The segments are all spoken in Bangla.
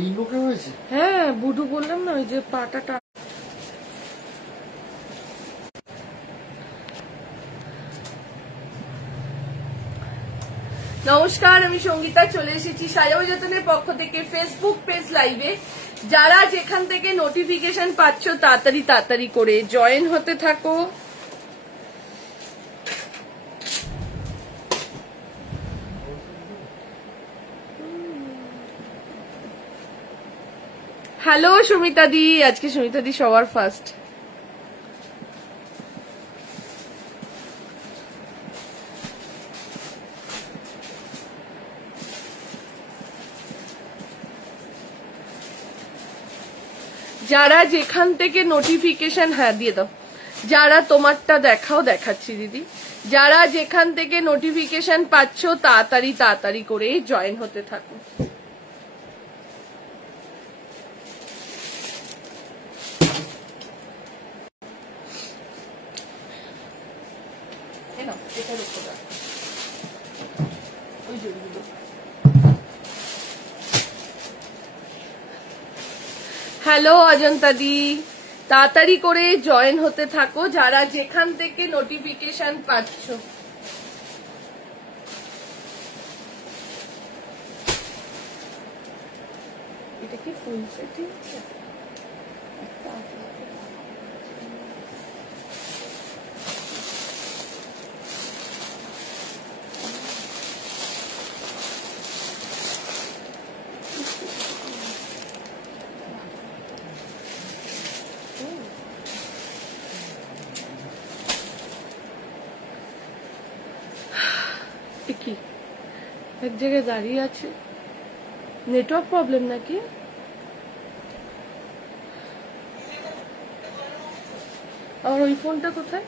এই লোকে হয়েছে? হ্যাঁ, বুধু বললাম না, ওই যে পাটাটা। নমস্কার, আমি সঙ্গীতা, চলে এসেছি সাজাও যতনের পক্ষ থেকে ফেসবুক পেজ লাইভে। যারা যেখান থেকে নোটিফিকেশন পাচ্ছ তাড়াতাড়ি তাড়াতাড়ি করে জয়েন হতে থাকো। হ্যালো সুমিতা দি, আজকে সুমিতা দি সবার ফার্স্ট। যারা যেখান থেকে নোটিফিকেশন, হ্যাঁ দিয়ে দাও, যারা তোমারটা দেখাও, দেখাচ্ছি দিদি। যারা যেখান থেকে নোটিফিকেশন পাচ্ছ তাড়াতাড়ি তাড়াতাড়ি করে জয়েন হতে থাকো। হ্যালো অজন্তা দি, তাড়াতাড়ি করে জয়েন হতে থাকো যারা যেখান থেকে নোটিফিকেশন পাচ্ছ। এটা কি ফুল সেটিং? কি এক জায়গায় দাঁড়িয়ে আছে, নেটওয়ার্ক প্রবলেম নাকি? আর ওই ফোনটা কোথায়?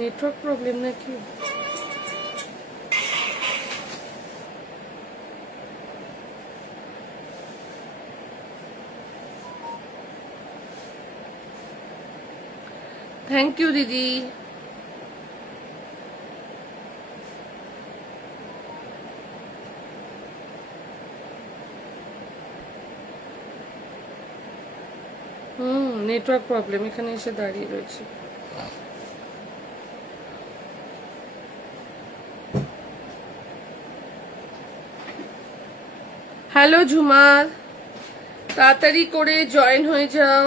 নেটওয়ার্ক প্রবলেম নাকি? থ্যাংক ইউ দিদি। নেটওয়ার্ক প্রবলেম, এখানে এসে দাঁড়িয়ে রয়েছে। হ্যালো ঝুমার, তাড়াতাড়ি করে জয়েন হয়ে যাও।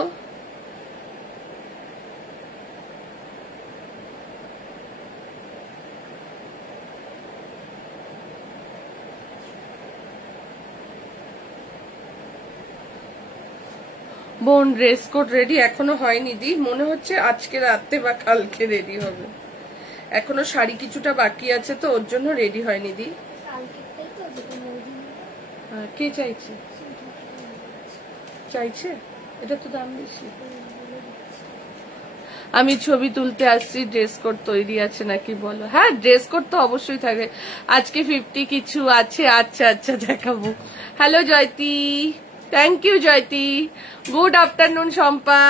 বোন ড্রেস কোড রেডি এখনো হয়নি দি, মনে হচ্ছে আজকে রাতে বা কালকে রেডি হবে। এখনো শাড়ি কিছুটা বাকি আছে তো ওর জন্য রেডি হয়নি দি। কে চাইছে? চাইছে? এটা তো দাম বেশি। আমি ছবি তুলতে আসছি, ড্রেস কোড তৈরি আছে নাকি বলো। হ্যাঁ ড্রেস কোড তো অবশ্যই থাকে, আজকে 50 কিছু আছে। আচ্ছা আচ্ছা দেখাবো। Hello Jayati, thank you Jayati. Good afternoon Shampa.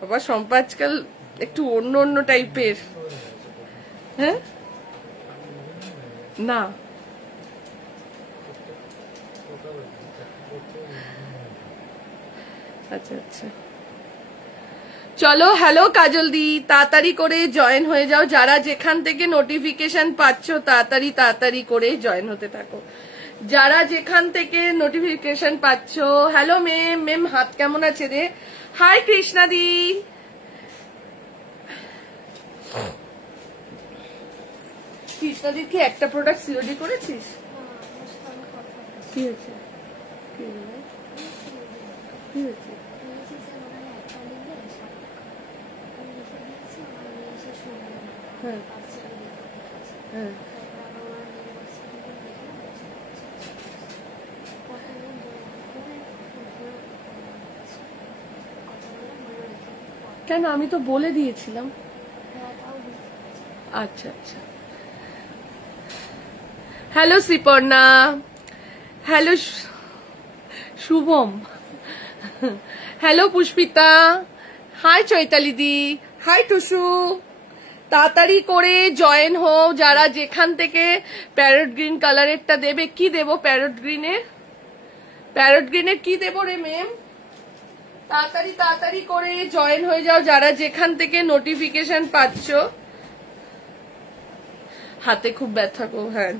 বাবা শম্পা আজকাল একটু অন্য অন্য টাইপের। হ্যাঁ না আচ্ছা আচ্ছা চলো। হ্যালো কাজল দি, তাড়াতাড়ি করে জয়েন হয়ে যাও যারা যেখান থেকে নোটিফিকেশন পাচ্ছ, তাড়াতাড়ি তাড়াতাড়ি করে জয়েন হতে থাকো যারা যেখান থেকে নোটিফিকেশন পাচ্ছ। হ্যালো মেম, মেম হাত কেমন আছে রে? হাই কৃষ্ণা দি। কৃষ্ণা দি কি একটা প্রোডাক্ট সিওডি করেছিস? কি হয়েছে? কি হয়েছে? হ্যাঁ হ্যাঁ কেন, আমি তো বলে দিয়েছিলাম। আচ্ছা আচ্ছা, hello Sriparna, hello Shubham, hello Pushpita, hi Chaitali দি, হাই টুসু। তাড়াতাড়ি করে জয়েন হও যারা যেখান থেকে প্যারট গ্রিন কালারেরটা দেবে। কি দেব প্যারট গ্রিনের? প্যারট গ্রিনের কি দেব রে মেম? তাড়াতাড়ি তাড়াতাড়ি করে জয়েন হয়ে যাও যারা যেখান থেকে নোটিফিকেশন পাচ্ছ। হাতে খুব ব্যথা গো। হ্যাঁ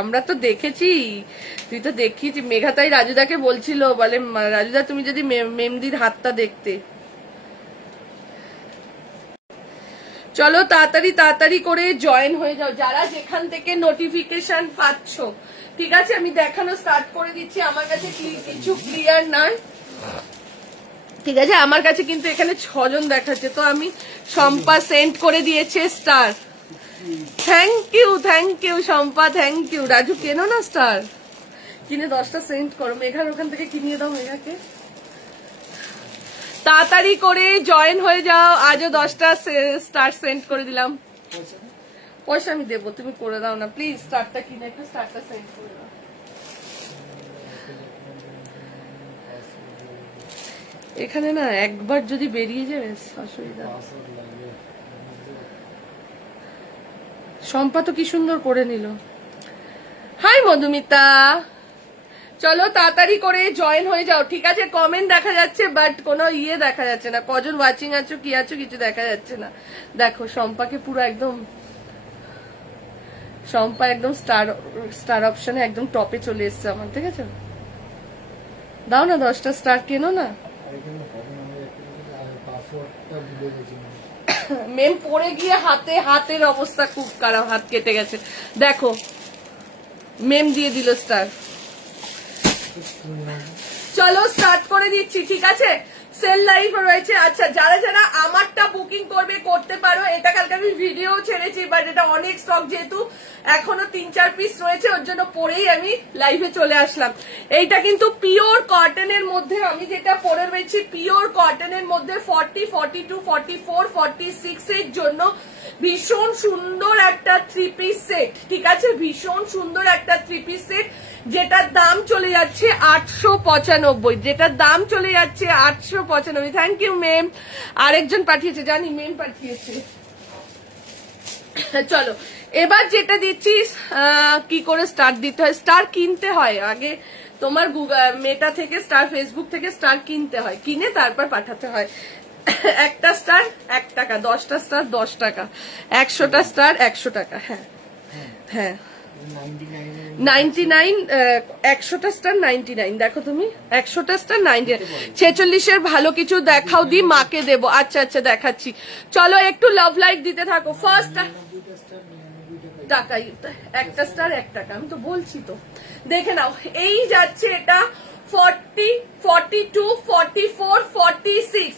আমরা তো দেখেছি, তুই তো দেখিস। মেঘা তাই রাজুদাকে বলছিল, বলে রাজুদা তুমি যদি মেমদির হাতটা দেখতে। চলো তাড়াতাড়ি তাড়াতাড়ি করে জয়েন হয়ে যাও যারা যেখান থেকে নোটিফিকেশন পাচ্ছ। ঠিক আছে, আমি দেখানো স্টার্ট করে দিচ্ছি। আমার কাছে কিছু ক্লিয়ার নয়, ঠিক আছে? আমার কাছে কিন্তু এখানে 6 জন দেখাচ্ছে, তো আমি শম্পা সেন্ড করে দিয়েছে star. Thank you Shampa, thank you. Raju কেনো না স্টার, কিনে 10টা সেন্ড করো। মেঘার ওখান থেকে কিনিয়ে দাও মেঘাকে। তাড়াতাড়ি করে জয়েন হয়ে যাও, আজও 10টা স্টার সেন্ড করে দিলাম। পয়সা আমি দেবো, তুমি করে দাও না প্লিজ। স্টারটা কিনে একটা স্টারটা সেন্ড করে দাও। এখানে না একবার যদি বেরিয়ে যাবে অসুবিধা। শম্পা তো কি সুন্দর করে নিল। হাই মধুমিতা, চলো তাড়াতাড়ি করে জয়েন হয়ে যাও। ঠিক আছে, কমেন্ট দেখা যাচ্ছে বাট কোনো ইয়ে দেখা যাচ্ছে না, কজন ওয়াচিং আছো কি আছো কিছু দেখা যাচ্ছে না। দেখো শম্পাকে পুরো একদম, শম্পা একদম স্টার অপশনে একদম টপে চলে এসছে আমার। ঠিক আছে, দাও না 10টা স্টার, কেনো না। মেম পড়ে গিয়ে হাতের অবস্থা খুব খারাপ, হাত কেটে গেছে। দেখো মেম দিয়ে দিল স্টার। চলো স্টার্ট করে দিচ্ছি, ঠিক আছে? সেল লাইভ রয়েছে। আচ্ছা, যারা যারা আমারটা বুকিং করবে করতে পারো। এটা কালকে আমি ভিডিও ছেড়েছি, বাট এটা অনেক স্টক যেহেতু এখনো 3-4 পিস রয়েছে, ওর জন্য পরেই আমি লাইভে চলে আসলাম। এইটা কিন্তু পিওর কটনের মধ্যে, আমি যেটা পরে রয়েছি পিওর কটনের মধ্যে 40, 42, 44, 46 এর জন্য ভীষণ সুন্দর একটা 3 পিস সেট। ঠিক আছে, ভীষণ সুন্দর একটা 3 পিস সেট, যেটার দাম চলে যাচ্ছে 895, যেটার দাম চলে যাচ্ছে 895। Thank you ma'am. আরেকজন পাঠিয়েছে, জানি মেম পাঠিয়েছে। চলো এবার যেটা দিচ্ছি, কি করে স্টার দিতে হয়। স্টার কিনতে হয় আগে, তোমার মেটা থেকে স্টার, ফেসবুক থেকে স্টার কিনতে হয়, কিনে তারপর পাঠাতে হয়। একটা স্টার 1 টাকা, 10টা স্টার 10 টাকা, 100টা স্টার 100 টাকা। হ্যাঁ হ্যাঁ 99, 100টা স্টার 99। দেখো তুমি 100টা স্টার 99। 46 ভালো কিছু দেখাও দি, মাকে দেবো। আচ্ছা আচ্ছা দেখাচ্ছি, চলো একটু লাভ লাইক দিতে থাকো। ফার্স্ট টাকাই, একটা স্টার 1 টাকা, আমি তো বলছি তো। দেখে নাও, এই যাচ্ছে এটা 40, 42, 44, 46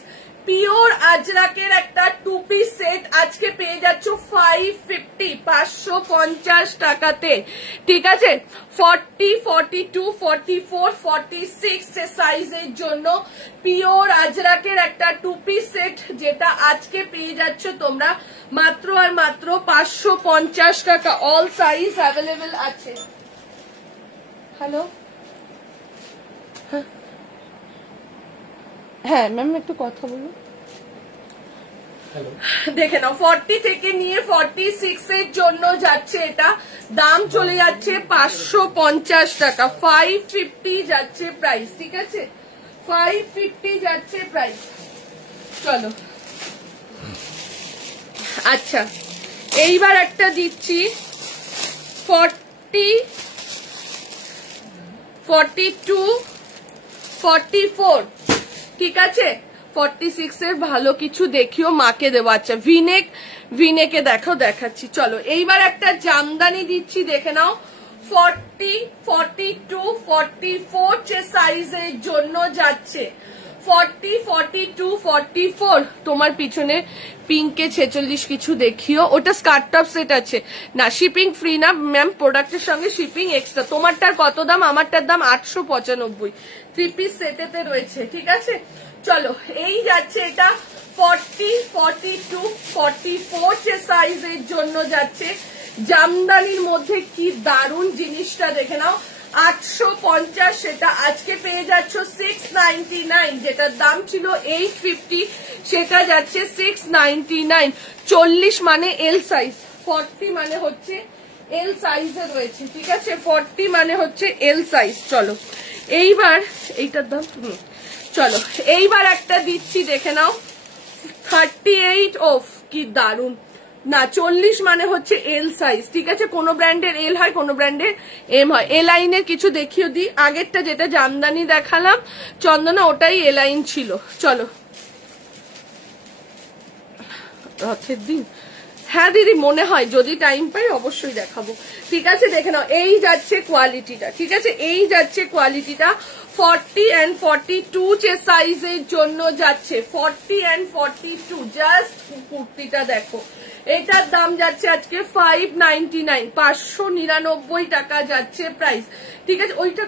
পিওর আজরাকের একটা 2 পিস সেট আজকে পেয়ে যাচ্ছ 550, 550 টাকাতে। ঠিক আছে, 40, 42, 44, 46 সাইজের জন্য পিওর আজরাকের একটা 2 পিস সেট, যেটা আজকে পেয়ে যাচ্ছ তোমরা মাত্র আর মাত্র 550 টাকা। অল সাইজ অ্যাভেলেবেল আছে। হ্যালো, হ্যাঁ ম্যাম একটু কথা বলুন। দেখে নাও, 40 থেকে নিয়ে 46 এর জন্য যাচ্ছে এটা, দাম চলে যাচ্ছে 550 টাকা। 550 যাচ্ছে প্রাইস। ঠিক আছে, 550 যাচ্ছে প্রাইস। চলো আচ্ছা, এইবার একটা দিচ্ছি 40, 42, 44। ঠিক আছে, 46 এর ভালো কিছু দেখিও, মাকে দেবো। আচ্ছা ভিনেকে দেখো, দেখাচ্ছি। চলো এইবার একটা জামদানি দিচ্ছি, দেখে নাও। 40, 42, 44 সাইজের জন্য যাচ্ছে 40, 42, 44। তোমার পিছনে পিঙ্কে 46 কিছু দেখিও, ওটা স্কার্ট টপ সেট আছে না, শিপিং ফ্রি না ম্যাম, প্রোডাক্টের সঙ্গে শিপিং এক্সট্রা। তোমারটার কত দাম? আমারটার দাম 895, 3 পিস সেটেতে রয়েছে। ঠিক আছে, চলো এই যাচ্ছে এটা 40, 42, 44 যে সাইজের জন্য যাচ্ছে। জামদানির মধ্যে কি দারুণ জিনিসটা দেখে নাও। 850, সেটা আজকে পেয়ে যাচ্ছ 699, যেটার দাম ছিল 850, সেটা যাচ্ছে 699। 40 মানে এল সাইজ, 40 মানে হচ্ছে এল সাইজে রয়েছে, ঠিক আছে? 40 মানে হচ্ছে এল সাইজ। চলো এইবার এইটার দাম, চলো এইবার একটা দিচ্ছি, দেখে নাও। 38 অফ, কি দারুন না। 40 মানে হচ্ছে এল সাইজ, ঠিক আছে? কোন ব্র্যান্ডের এল হয়, কোন ব্র্যান্ডের এম হয়। এ লাইনের কিছু দেখিয়ে দিই। আগেরটা যেটা জামদানি দেখালাম চন্দনা, ওটাই এ লাইন ছিল। চলো, রথের দিন, হ্যাঁ দিদি মনে হয়, যদি টাইম পাই অবশ্যই দেখাবো, ঠিক আছে? দেখে নাও, এই যাচ্ছে কোয়ালিটিটা, ঠিক আছে? এই যাচ্ছে কোয়ালিটিটা। 40 and 42 যে সাইজের জন্য যাচ্ছে, 40 and 42। জাস্ট কুর্তিটা দেখো, এটার দাম যাচ্ছে আজকে 599, 599 টাকা যাচ্ছে প্রাইস, ঠিক আছে? ওইটা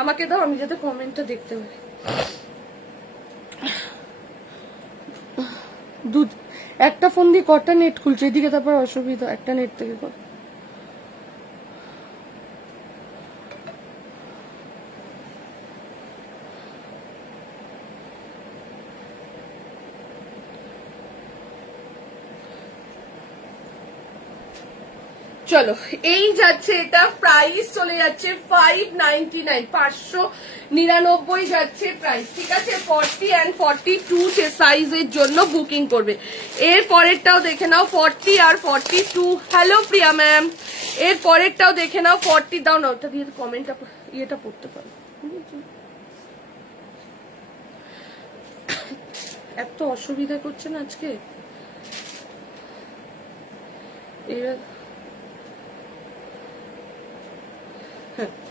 আমাকে দাও, আমি যাতে কমেন্টটা দেখতে পারি। দুধ একটা ফোন দিয়ে কটা নেট খুলছে, এদিকে তারপর অসুবিধা, একটা নেট থেকে কর। চলো এই যাচ্ছে, এটা প্রাইস চলে যাচ্ছে 599, 599 যাচ্ছে প্রাইস, ঠিক আছে? 40 and 42 যে সাইজের জন্য বুকিং করবে। এর পরেরটাও দেখে নাও, 40 আর 42। হ্যালো প্রিয়া ম্যাম, এর পরেরটাও দেখে নাও। 40 দাও না, ওটা দিয়ে কমেন্টটা ইয়েটা পড়তে পারো। এত অসুবিধা করছে না আজকে।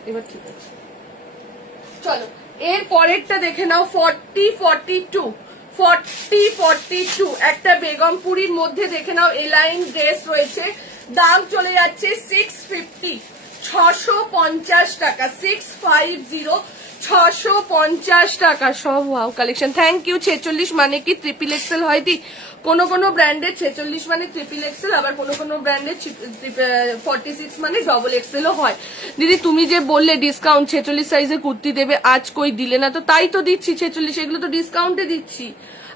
এবার ঠিক আছে, চলো এর পরেরটা দেখে নাও। 40, 42, 40, 42 একটা বেগমপুরীর মধ্যে দেখে নাও, এলাইন ড্রেস রয়েছে। দাম চলে যাচ্ছে 650, 650 টাকা, 650, 650 টাকা সব। Wow collection, thank you. 46 মানে কি ট্রিপল এক্সেল হয় দি? কোন কোন ব্র্যান্ডের 46 মানে ট্রিপল এক্সেল, আবার কোন কোন ব্র্যান্ডের 46 মানে ডবল এক্সেলও হয়। দিদি তুমি যে বললে ডিসকাউন্ট 46 সাইজে কুর্তি দেবে, আজ কই দিলে না? তো তাই তো দিচ্ছি 46, এগুলো তো ডিসকাউন্টে দিচ্ছি।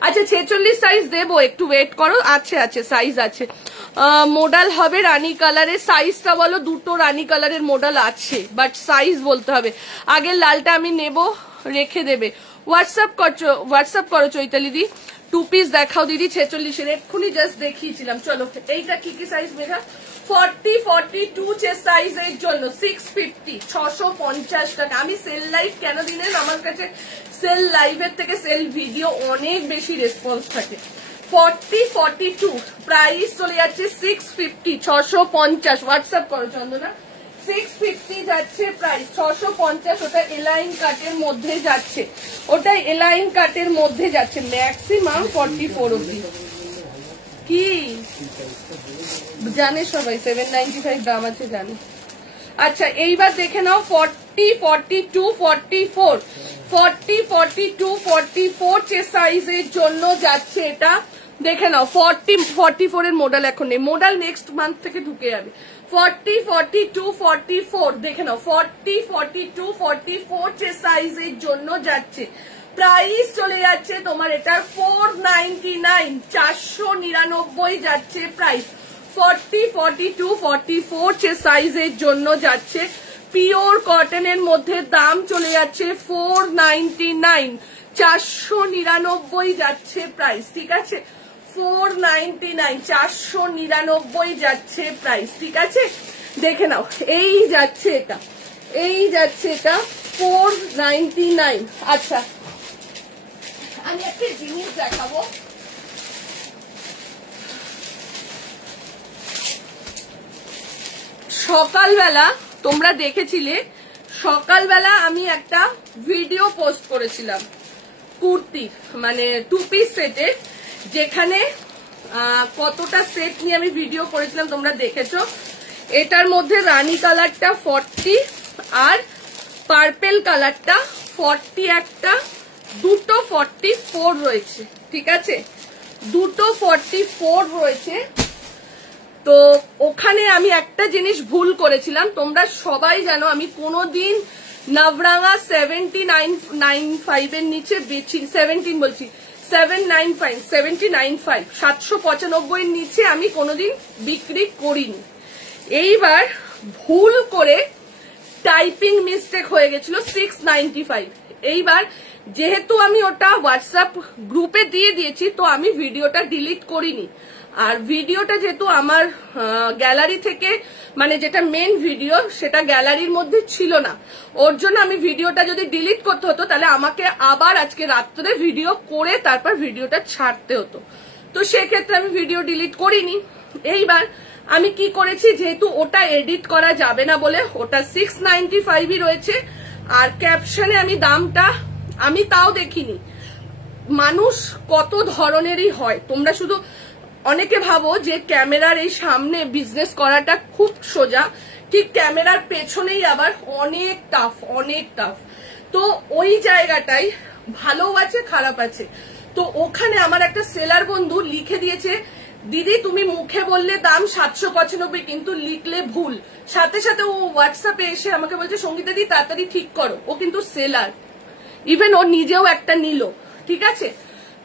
আচ্ছা 46 সাইজ দেবো, একটু ওয়েট করো। আছে আছে সাইজ আছে। মোডাল হবে রানী কালারের, সাইজটা বলো। দুটো রানী কালারের মোডাল আছে, বাট সাইজ বলতে হবে। আগের লালটা আমি নেব, রেখে দেবে। হোয়াটসঅ্যাপ করো চৈতালি দি। 2 পিস দেখাও দিদি 46-এর, এক্ষুনি জাস্ট দেখিয়েছিলাম। চলো এইটা কি কি সাইজ মেঘা? 40, 42 যে সাইজের জন্য 650, 650 টাকা। আমি সেল লাইভ কেন দিলেন? আমার কাছে সেল লাইভের থেকে সেল ভিডিও অনেক বেশি রেসপন্স থাকে। 40, 42 প্রাইস চলে যাচ্ছে 650, 650। হোয়াটসঅ্যাপ করো চন্দনা। 650 যাচ্ছে প্রাইস, 650। ওটা এলাইন কাটের মধ্যে যাচ্ছে, ওটা এলাইন কাটের মধ্যে যাচ্ছে। ম্যাক্সিমাম 44 অব্দি। কি জানে সবাই 795 দাম আছে, জানে। আচ্ছা এইবার দেখে নাও 40, 42, 44, 40, 42, 44 যে সাইজের জন্য যাচ্ছে এটা। দেখে নাও 40, 44 এর মডেল এখন নেই, মডেল নেক্সট মান্থ থেকে ঢুকে যাবে। 40, 42, 44 দেখে নাও। 40, 42, 44 যে সাইজের জন্য যাচ্ছে। প্রাইস চলে যাচ্ছে তোমার এটার 499, 499 যাচ্ছে প্রাইস। 40, 42, 44 যে সাইজের জন্য যাচ্ছে। পিওর কটনের মধ্যে দাম চলে যাচ্ছে 499, 499 যাচ্ছে প্রাইস, ঠিক আছে? 499, 499 যাচ্ছে প্রাইস, ঠিক আছে? দেখে নাও এই যাচ্ছে এটা, এই যাচ্ছে এটা 499। আচ্ছা আমি একটা জিনিস দেখাবো। সকালবেলা তোমরা দেখেছিলে, সকালবেলা আমি একটা ভিডিও পোস্ট করেছিলাম কুর্তি, মানে 2 পিস সেটের, যেখানে কতটা সেট নিয়ে আমি ভিডিও করেছিলাম তোমরা দেখেছো। এটার মধ্যে রানী কালারটা 40 আর পার্পেল কালারটা 40, একটা দুটো 44 রয়েছে, ঠিক আছে, 244 রয়েছে। তো ওখানে আমি একটা জিনিস ভুল করেছিলাম, তোমরা সবাই জানো আমি কোনোদিন নবরাঙা 7995 এর নিচে বেচি, 17 বলছি 795 795 795 এর নিচে আমি কোনোদিন বিক্রি করিনি। এইবার ভুল করে টাইপিং মিস্টেক হয়ে গেছিল 695। এইবার যেহেতু আমি ওটা হোয়াটসঅ্যাপ গ্রুপে দিয়ে দিয়েছি, তো আমি ভিডিওটা ডিলিট করিনি। আর ভিডিওটা যেহেতু আমার গ্যালারি থেকে, মানে যেটা মেন ভিডিও সেটা গ্যালারির মধ্যে ছিল না, ওর জন্য আমি ভিডিওটা যদি ডিলিট করতে হতো তাহলে আমাকে আবার আজকে রাত্রে ভিডিও করে তারপর ভিডিওটা ছাড়তে হতো। তো সেক্ষেত্রে আমি ভিডিও ডিলিট করিনি। এইবার আমি কি করেছি, যেহেতু ওটা এডিট করা যাবে না বলে ওটা 695ই রয়েছে। আর ক্যাপশনে আমি দামটা আমি তাও দেখিনি। মানুষ কত ধরনেরই হয়, তোমরা শুধু অনেকে ভাবো যে ক্যামেরার এই সামনে বিজনেস করাটা খুব সোজা, ঠিক ক্যামেরার পেছনেই আবার অনেক টাফ, অনেক টাফ। তো ওই জায়গাটাই ভালো আছে খারাপ আছে। তো ওখানে আমার একটা সেলার বন্ধু লিখে দিয়েছে, দিদি তুমি মুখে বললে দাম 795 কিন্তু লিখলে ভুল। সাথে সাথে ও হোয়াটসঅ্যাপে এসে আমাকে বলছে সঙ্গীতা দি তাড়াতাড়ি ঠিক করো। ও কিন্তু সেলার, ইভেন ও নিজেও একটা নিল, ঠিক আছে।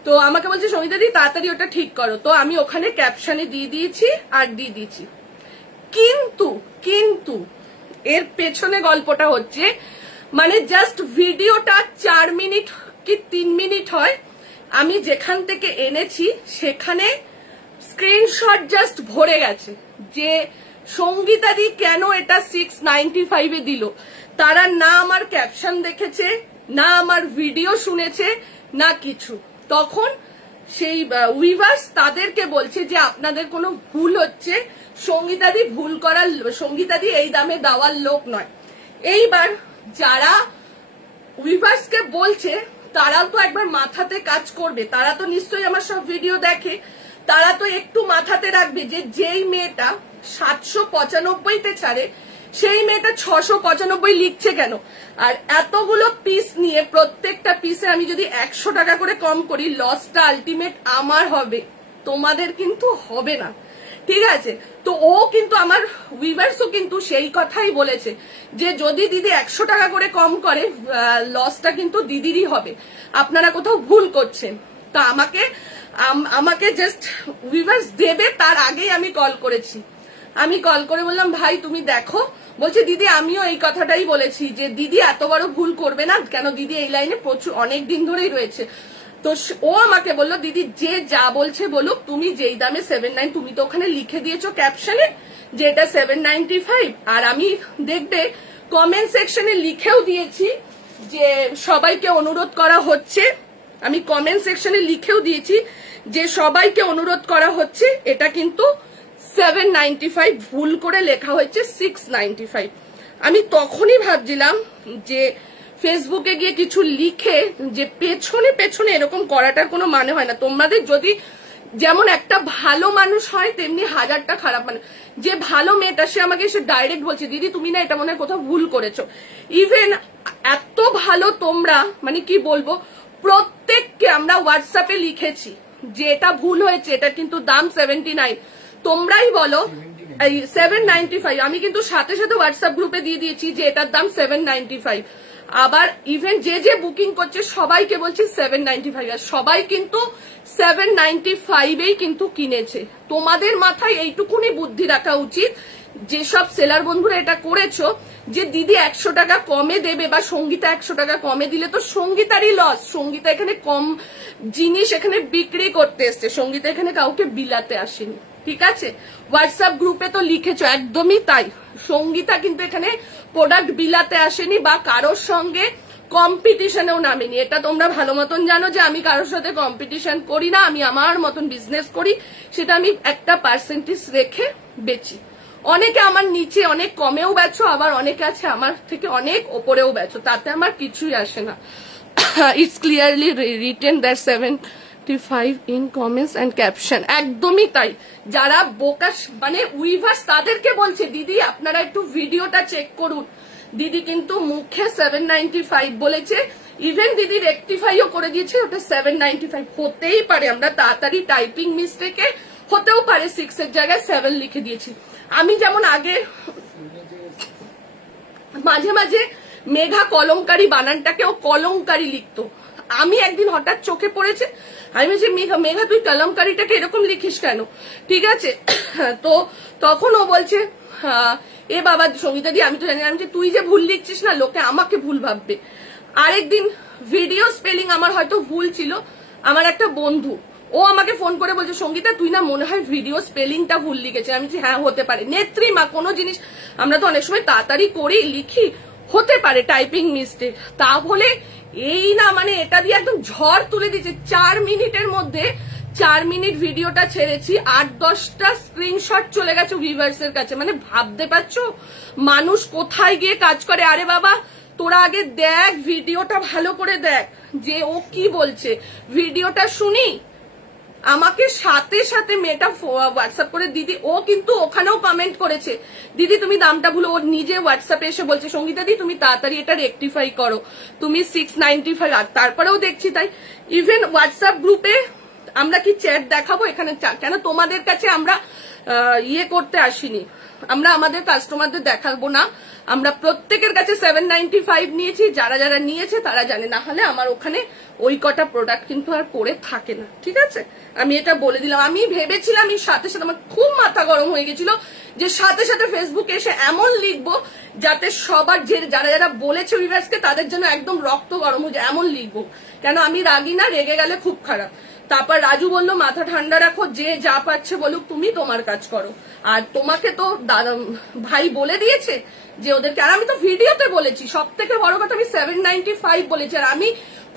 তো আমাকে বলছে সঙ্গীতা দি তাড়াতাড়ি ওটা ঠিক করো। তো আমি ওখানে ক্যাপশনে দিয়ে দিয়েছি আর দিয়ে দিয়েছি। কিন্তু এর পেছনে গল্পটা হচ্ছে, মানে জাস্ট ভিডিওটা 4 মিনিট কি 3 মিনিট হয়, আমি যেখান থেকে এনেছি সেখানে স্ক্রিনশট জাস্ট ভরে গেছে যে সঙ্গীতা দি কেন এটা 695 এ দিল। তারা না আমার ক্যাপশন দেখেছে, না আমার ভিডিও শুনেছে, না কিছু। তখন সেই উইভার্স তাদেরকে বলছে যে আপনাদের কোনো ভুল হচ্ছে, সঙ্গীতাদি ভুল করার, সঙ্গীতাদি এই দামে দেওয়ার লোক নয়। এইবার যারা উইভার্সকে বলছে তারাও তো একবার মাথাতে কাজ করবে, তারা তো নিশ্চয়ই আমার সব ভিডিও দেখে, তারা তো একটু মাথাতে রাখবে যে যেই মেয়েটা 795-তে ছাড়ে সেই মেয়েটা 695 লিখছে কেন। আর এতগুলো পিস নিয়ে প্রত্যেকটা পিসে আমি যদি 100 টাকা করে কম করি, লসটা আলটিমেট আমার হবে, তোমাদের কিন্তু হবে না, ঠিক আছে। তো ও কিন্তু আমার উইভার্সও কিন্তু সেই কথাই বলেছে যে যদি দিদি 100 টাকা করে কম করে লসটা কিন্তু দিদিরই হবে, আপনারা কোথাও ভুল করছেন। তা আমাকে জাস্ট উইভার্স দেবে তার আগেই আমি কল করেছি। আমি কল করে বললাম ভাই তুমি দেখো, বলছে দিদি আমিও এই কথাটাই বলেছি যে দিদি এত বড় ভুল করবে না, কেন দিদি এই লাইনে প্রচুর অনেক দিন ধরেই রয়েছে। তো ও আমাকে বললো দিদি যে যা বলছে বলুক, তুমি যেই দামে 79, তুমি তো ওখানে লিখে দিয়েছো ক্যাপশনে যে এটা 795। আর আমি দেখবে কমেন্ট সেকশনে লিখেও দিয়েছি যে সবাইকে অনুরোধ করা হচ্ছে, আমি কমেন্ট সেকশনে লিখেও দিয়েছি যে সবাইকে অনুরোধ করা হচ্ছে, এটা কিন্তু 795, ভুল করে লেখা হয়েছে 695। আমি তখনই ভাবছিলাম যে ফেসবুকে গিয়ে কিছু লিখে যে পেছনে পেছনে এরকম করাটার কোনো মানে হয় না। তোমাদের যদি যেমন একটা ভালো মানুষ হয় তেমনি হাজারটা খারাপ মানুষ। যে ভালো মেয়েটা সে আমাকে এসে ডাইরেক্ট বলছে দিদি তুমি না এটা মনে হয় কোথাও ভুল করেছো। ইভেন এত ভালো তোমরা, মানে কি বলবো, প্রত্যেককে আমরা হোয়াটসঅ্যাপে লিখেছি যে এটা ভুল হয়েছে, এটা কিন্তু দাম 79, তোমরাই বলো 795। আমি কিন্তু সাথে সাথে হোয়াটসঅ্যাপ গ্রুপে দিয়ে দিয়েছি যে এটার দাম 795। আবার ইভেন যে যে বুকিং করছে সবাইকে বলছি 795, আর সবাই কিন্তু 795-এই কিন্তু কিনেছে। তোমাদের মাথায় এইটুকুনি বুদ্ধি রাখা উচিত, যেসব সেলার বন্ধুরা এটা করেছো যে দিদি 100 টাকা কমে দেবে বা সঙ্গীতা 100 টাকা কমে দিলে তো সঙ্গীতারই লস। সঙ্গীতা এখানে কম জিনিস এখানে বিক্রি করতে এসছে, সঙ্গীতা এখানে কাউকে বিলাতে আসেনি, ঠিক আছে। হোয়াটসঅ্যাপ গ্রুপে তো লিখেছো, একদমই তাই। সঙ্গীতা কিন্তু এখানে প্রোডাক্ট বিলাতে আসেনি বা কারোর সঙ্গে কম্পিটিশনেও নামেনি। এটা তোমরা ভালো মতন জানো যে আমি কারোর সাথে কম্পিটিশন করি না, আমি আমার মতন বিজনেস করি, সেটা আমি একটা পার্সেন্টেজ রেখে বেচি। অনেকে আমার নিচে অনেক কমেও বেচো, আবার অনেকে আছে আমার থেকে অনেক ওপরেও বেচো, তাতে আমার কিছুই আসে না। It's clearly written that 75 in comments and caption, একদমই তাই। যারা বোকা মানে উইভার্স তাদেরকে বলছে দিদি আপনারা একটু ভিডিওটা চেক করুন, দিদি কিন্তু মুখে 795 বলেছে, ইভেন দিদি রেকটিফাইও করে দিয়েছে, ওটা 795 হতেই পারে, আমরা তাড়াতাড়ি টাইপিং মিস্টেকে হতেও পারে 6 এর জায়গায় 7 লিখে দিয়েছি। আমি যেমন আগে মাঝে মাঝে মেঘা কলমকারী বানানটাকেও কলমকারী লিখতো, আমি একদিন হঠাৎ চোখে পড়েছে, আমি বলছি মেঘা তুই কলমকারীটাকে এরকম লিখিস কেন, ঠিক আছে। তো তখন ও বলছে এ বাবা সঙ্গীতা দি আমি তো জানি, আমি যে তুই যে ভুল লিখছিস না লোকে আমাকে ভুল ভাববে। আরেকদিন ভিডিও স্পেলিং আমার হয়তো ভুল ছিল, আমার একটা বন্ধু ও আমাকে ফোন করে বলছে সঙ্গীতা তুই না মনে হয় ভিডিও স্পেলিংটা ভুল লিখেছে। আমি বলছি হ্যাঁ হতে পারে, নেত্রী মা কোনো জিনিস আমরা তো অনেক সময় তাড়াতাড়ি করি লিখি, হতে পারে টাইপিং মিস্টেক। তাহলে এই না মানে এটা দিয়ে একদম ঝড় তুলে দিচ্ছে। 4 মিনিটের মধ্যে 4 মিনিট ভিডিওটা ছেড়েছি, 8-10টা স্ক্রিনশট চলে গেছে ভিউয়ার্স এর কাছে। মানে ভাবতে পারছো মানুষ কোথায় গিয়ে কাজ করে। আরে বাবা তোরা আগে দেখ ভিডিওটা ভালো করে দেখ যে ও কি বলছে, ভিডিওটা শুনি। আমাকে সাথে সাথে মেয়েটা হোয়াটসঅ্যাপ করে দিদি, ও কিন্তু ওখানেও কমেন্ট করেছে দিদি তুমি দামটা ভুলো, ও নিজে হোয়াটসঅ্যাপে এসে বলছে সঙ্গীতা দি তুমি তাড়াতাড়ি এটা রেকটিফাই করো, তুমি 695। আর তারপরেও দেখছি তাই। ইভেন হোয়াটসঅ্যাপ গ্রুপে আমরা কি চ্যাট দেখাবো এখানে, কেন তোমাদের কাছে আমরা ইয়ে করতে আসিনি, আমরা আমাদের কাস্টমারদের দেখাবো না, আমরা প্রত্যেকের কাছে 795 নিয়েছি, যারা যারা নিয়েছে তারা জানে, না হলে আমার ওখানে ওই কটা প্রোডাক্ট কিন্তু আর পড়ে থাকে না, ঠিক আছে। আমি এটা বলে দিলাম। আমি ভেবেছিলাম এই সাথে সাথে আমার খুব মাথা গরম হয়ে গেছিল যে সাথে সাথে ফেসবুকে এসে এমন লিখবো যাতে সবার যে যারা যারা বলেছে ভিউয়ার্সকে তাদের জন্য একদম রক্ত গরম হয়ে যায়, এমন লিখবো। কেন আমি রাগি না, রেগে গেলে খুব খারাপ। তারপর রাজু বললো মাথা ঠান্ডা রাখো, যে যা পাচ্ছে বলুক, তুমি তোমার কাজ করো। আর তোমাকে তো ভাই বলে দিয়েছে যে ওদেরকে, আর আমি তো ভিডিওতে বলেছি, সব থেকে বড় কথা আমি 795 বলেছি। আর আমি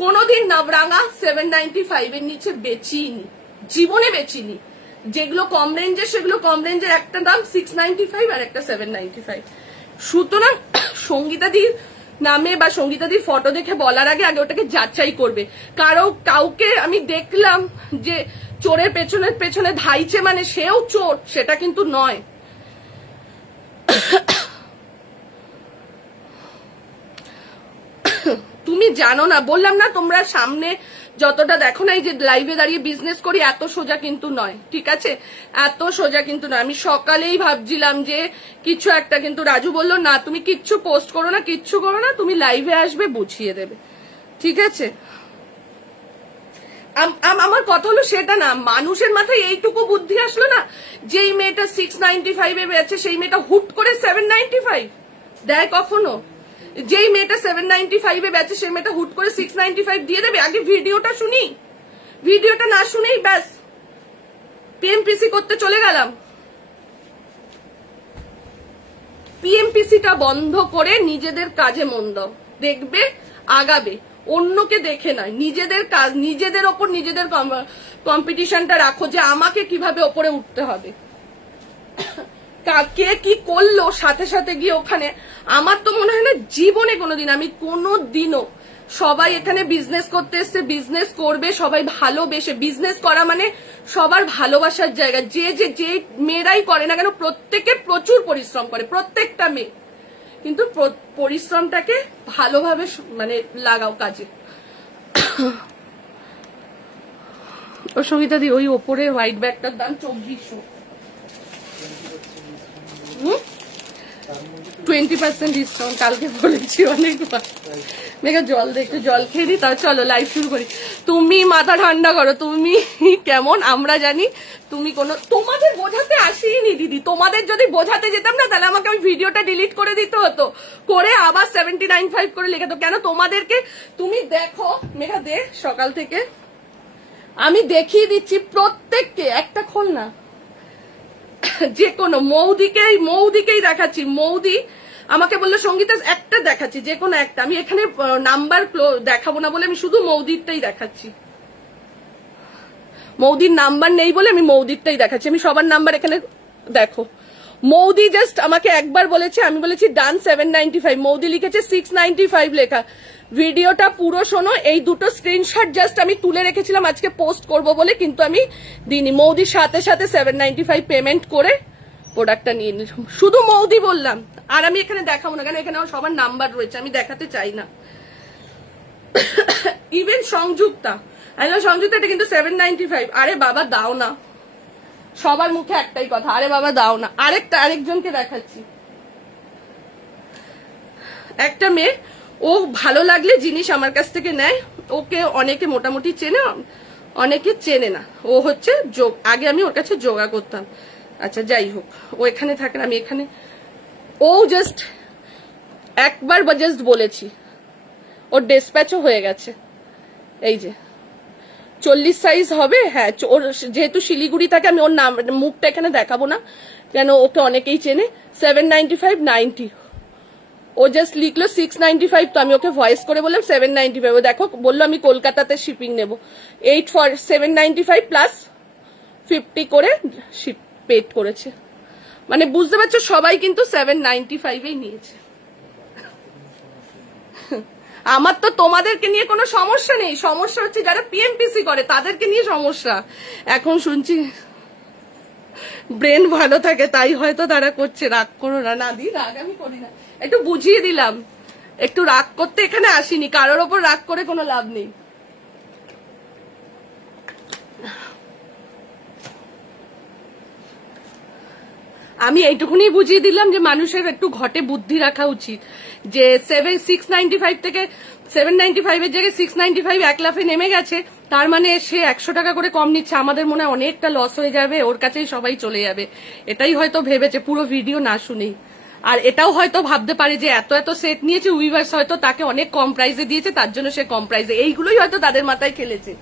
কোনোদিন নবরাঙা 795 এর নিচে বেচিনি, জীবনে বেচিনি। যেগুলো কম রেঞ্জের সেগুলো কম রেঞ্জের, একটা দাম 695 আর একটা 795। সুতরাং সঙ্গীতাদির নামে বা সঙ্গীতাদির ফটো দেখে বলার আগে আগে ওটাকে যাচাই করবে। কাউকে আমি দেখলাম যে চোরের পেছনে পেছনে ধাইছে মানে সেও চোর, সেটা কিন্তু নয়। তুমি জানো না, বললাম না তোমরা সামনে যতটা দেখো না, এই যে লাইভে দাঁড়িয়ে বিজনেস করি এত সোজা কিন্তু নয়, ঠিক আছে, এত সোজা কিন্তু নয়। আমি সকালেই ভাবছিলাম যে কিছু একটা, কিন্তু রাজু বললো না তুমি কিচ্ছু পোস্ট করো না, কিচ্ছু করো না, তুমি লাইভে আসবে বুঝিয়ে দেবে, ঠিক আছে। আমার কথা হলো সেটা না, মানুষের মাথায় এইটুকু বুদ্ধি আসলো না যেই মেয়েটা 695 এ বেচে সেই মেয়েটা হুট করে 795 দেয় কখনো? যেই মেয়েটা 795 এ বেচে সেই মেয়েটা হুট করে 695 দিয়ে দেবে? আগে ভিডিওটা শুনি, ভিডিওটা না শুনেই ব্যাস পিএমপিসি করতে চলে গেলাম। পিএমপিসিটা বন্ধ করে নিজেদের কাজে মন দাও, দেখবে আগাবে। অন্যকে দেখে নয়, নিজেদের কাজ, নিজেদের ওপর নিজেদের কম্পিটিশনটা রাখো যে আমাকে কিভাবে ওপরে উঠতে হবে। কে কি করলো সাথে সাথে গিয়ে ওখানে, আমার তো মনে হয় না জীবনে কোনোদিন, আমি কোনোদিনও, সবাই এখানে বিজনেস করতে এসছে, বিজনেস করবে, সবাই ভালোবেসে। বিজনেস করা মানে সবার ভালোবাসার জায়গা। যে মেয়েরাই করে না কেন প্রত্যেকে প্রচুর পরিশ্রম করে, প্রত্যেকটা মেয়ে, কিন্তু পরিশ্রমটাকে ভালোভাবে মানে লাগাও কাজে। ও সঙ্গীতাদি ওই ওপরে হোয়াইট ব্যাগটার দাম 2400, 20% ডিসকাউন্ট কালকে বলেছি অনেকবার। মেঘা জল দে, একটু জল খেয়ে দিই, তাও চলো লাইভ শুরু করি। তুমি মাথা ঠান্ডা করো, তুমি কেমন আমরা জানি, তুমি কোনো, তোমাদের বোঝাতে আসিনি দিদি, তোমাদের যদি বোঝাতে যেতাম না তাহলে আমাকে ওই ভিডিওটা ডিলিট করে দিতে হতো, করে আবার 795 করে লিখে তো। কেন তোমাদেরকে, তুমি দেখো মেঘা দে, সকাল থেকে আমি দেখিয়ে দিচ্ছি প্রত্যেককে, একটা খোল না, যে কোনো মৌদিকেই দেখাচ্ছি। মৌদি আমাকে বললো সঙ্গীতা একটা দেখাচ্ছি, যে কোনো একটা, আমি এখানে নাম্বার দেখাবো না বলে আমি শুধু মৌদিরটাই দেখাচ্ছি। মৌদির নাম্বার নেই বলে আমি মৌদিরটাই দেখাচ্ছি, আমি সবার নাম্বার এখানে দেখো। মৌদি জাস্ট আমাকে একবার বলেছে, আমি বলেছি ডান 795, মৌদি লিখেছে 695 লেখা। ভিডিওটা পুরো শোনো, এই দুটো স্ক্রিনশট জাস্ট আমি তুলে রেখেছিলাম আজকে পোস্ট করব বলে, কিন্তু আমি দিইনি। মৌদির সাথে সাথে 795 পেমেন্ট করে প্রোডাক্টটা নিয়ে নিলাম, শুধু মৌদি বললাম। আর আমি এখানে দেখাবো না, কেন এখানে সবার নাম্বার রয়েছে, আমি দেখাতে চাই না। ইভেন সংযুক্তা, সংযুক্তা এটা কিন্তু 795। আরে বাবা দাও না, সবার মুখে একটাই কথা, আরে বাবা দাও না। আরেকজনকে দেখাচ্ছি, একটা মেয়ে, ও ভালো লাগলে জিনিস আমার কাছ থেকে নেয়, ওকে অনেকে মোটামুটি চেনে, অনেকে চেনে না। ও হচ্ছে আগে আমি ওর কাছে যোগা করতাম, আচ্ছা যাই হোক, ও এখানে থাকে না, আমি এখানে। ও জাস্ট একবার জাস্ট বলেছি, ওর ডিসপ্যাচও হয়ে গেছে। এই যে 40 সাইজ হবে, হ্যাঁ। ওর যেহেতু শিলিগুড়ি থাকে, আমি ওর নাম মুখটা এখানে দেখাবো না, কেন ওকে অনেকেই চেনে। 795 90, ও জাস্ট লিখলো 695, তো আমি ওকে ভয়েস করে বললাম 795। ও দেখো বললো আমি কলকাতাতে শিপিং নেবো, 795 প্লাস 50 করে পেড করেছে। মানে বুঝতে পারছো, সবাই কিন্তু 795 নিয়েছে। আমার তো তোমাদেরকে নিয়ে কোনো সমস্যা নেই, সমস্যা হচ্ছে যারা পিএমপিসি করে তাদেরকে নিয়ে সমস্যা। এখন শুনছি ব্রেন ভালো থাকে তাই হয়তো তারা করছে। রাগ করো না, না দি, রাগ আমি করি না, একটু বুঝিয়ে দিলাম, একটু রাগ করতে এখানে আসিনি, কারোর ওপর রাগ করে কোনো লাভ নেই। আমি এইটুকুনি বুঝিয়ে দিলাম যে মানুষের একটু ঘটে বুদ্ধি রাখা উচিত, যে 695 থেকে 795 এর জায়গায় 695 এক লাফে নেমে গেছে, তার মানে সে 100 টাকা করে কম নিচ্ছে, আমাদের মনে হয় অনেকটা লস হয়ে যাবে, ওর কাছেই সবাই চলে যাবে, এটাই হয়তো ভেবেছে পুরো ভিডিও না শুনেই। আর এটাও হয়তো ভাবতে পারে যে এত এত সেট নিয়েছে, উইভার্স হয়তো তাকে অনেক কম প্রাইসে দিয়েছে, তার জন্য সে কম প্রাইসে, এইগুলোই হয়তো তাদের মাথায় খেলেছে।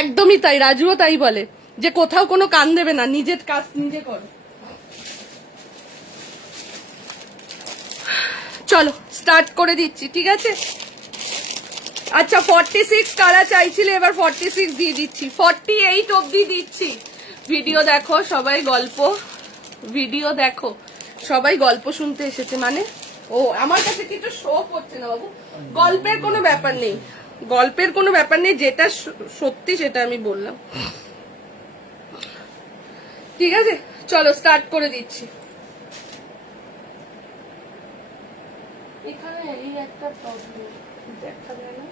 একদমই তাই, রাজুও তাই বলে যে কোথাও কোনো কান দেবে না, নিজের কাজ নিজে করো। চলো স্টার্ট করে দিচ্ছি, ঠিক আছে। আচ্ছা 46 কারা চাইছিলে, এবার 46 দিয়ে দিচ্ছি, 48 অব্দি দিচ্ছি। ভিডিও দেখো সবাই, ভিডিও দেখো সবাই, গল্প শুনতে এসেছে মানে। ও আমার কাছে কিছু শো করছে না বাবু, গল্পের কোনো ব্যাপার নেই, গল্পের কোনো ব্যাপার নেই, যেটা সত্যি সেটা আমি বললাম, ঠিক আছে। চলো স্টার্ট করে দিচ্ছি। এখানে এই একটা প্রবলেম দেখা যায় না,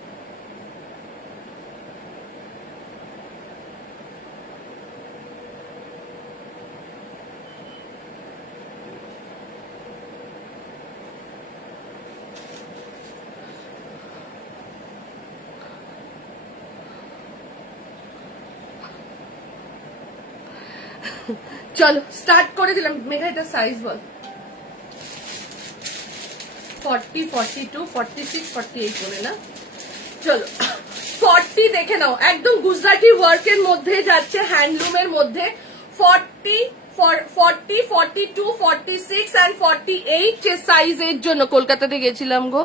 চলো স্টার্ট করে দিলাম। মেঘা এটা সাইজ বল। 40, 42, 46, 48 বলে না, চলো 40 দেখে নাও, একদম গুজরাটি ওয়ার্কের মধ্যে যাচ্ছে, হ্যান্ডলুমের মধ্যে। 40, 40, 42, 46 and 48 সাইজের জন্য কলকাতাতে গেছিলাম গো,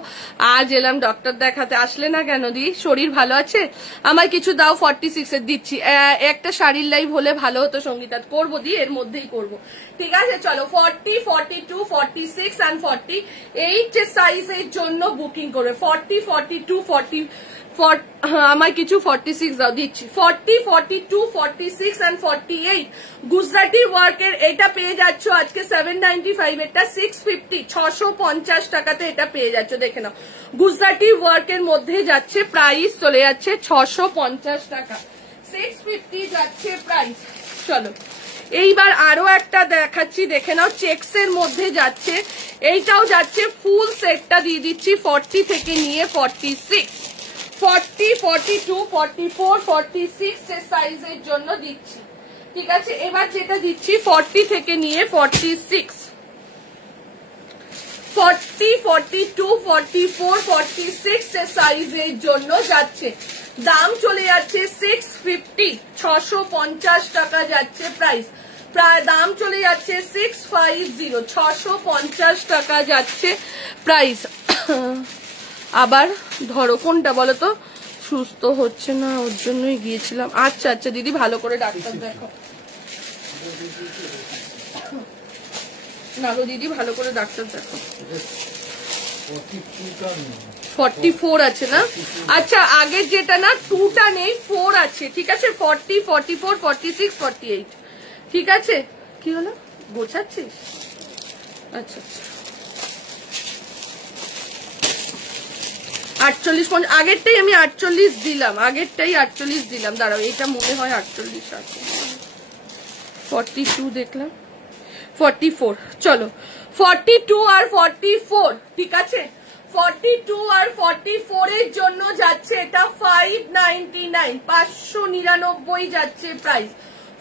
আজ এলাম ডক্টর দেখাতে। আসলে না কেন দি, শরীর ভালো আছে? আমার কিছু দাও, 46 এর দিচ্ছি। একটা শাড়ির লাইভ হলে ভালো হতো সঙ্গীতা, করবো দি, এর মধ্যেই করবো, ঠিক আছে। চলো 40, 42, 46 and 48 সাইজের জন্য বুকিং করবে। 40, 42, 40 আমার কিছু 46 দাও, দিচ্ছি। 40, 42, 46 and 48 গুজরাটি ওয়ার্কের, এটা পেয়ে যাচ্ছ আজকে 795, এটা 650, 650 টাকাতে এটা পেয়ে যাচ্ছ, দেখে নাও। গুজরাটি ওয়ার্কের মধ্যে যাচ্ছে, প্রাইস চলে যাচ্ছে 650 টাকা, 650 যাচ্ছে প্রাইস। চলো এইবার আরো একটা দেখাচ্ছি, দেখে নাও, চেক্স এর মধ্যে যাচ্ছে, এইটাও যাচ্ছে, ফুল সেটটা দিয়ে দিচ্ছি 40 থেকে নিয়ে 46, 40, 42, 44, 46 সাইজের জন্য দিচ্ছি, ঠিক আছে। এবার যেটা দিচ্ছি 40 থেকে নিয়ে 46, 40, 42, 44, 46 সাইজের জন্য যাচ্ছে, দাম চলে যাচ্ছে 650, 650 টাকা যাচ্ছে প্রাইস, প্রায় দাম চলে যাচ্ছে 650, 650 টাকা যাচ্ছে প্রাইস। আবার ধরো কোনটা বলো তো, সুস্থ হচ্ছে না ওর জন্যই গিয়েছিলাম। আচ্ছা আচ্ছা দিদি, ভালো করে ডাক্তার দেখো না গো দিদি, ভালো করে ডাক্তার দেখো। 44 আছে না, আচ্ছা আগের যেটা না 2টা নেই, 4 আছে, ঠিক আছে। 40, 44, 46, 48, ঠিক আছে। কি হলো, গোছাচ্ছিস? আচ্ছা 48 আগেরটাই আমি 48 দিলাম, আগেরটাই 48 দিলাম। দাঁড়াও, এটা মনে হয় 48 আছে। 42 দেখলাম, 44। চলো 42 আর 44, ঠিক আছে। 42 আর 44 এর জন্য যাচ্ছে এটা 599, 599 যাচ্ছে প্রাইস,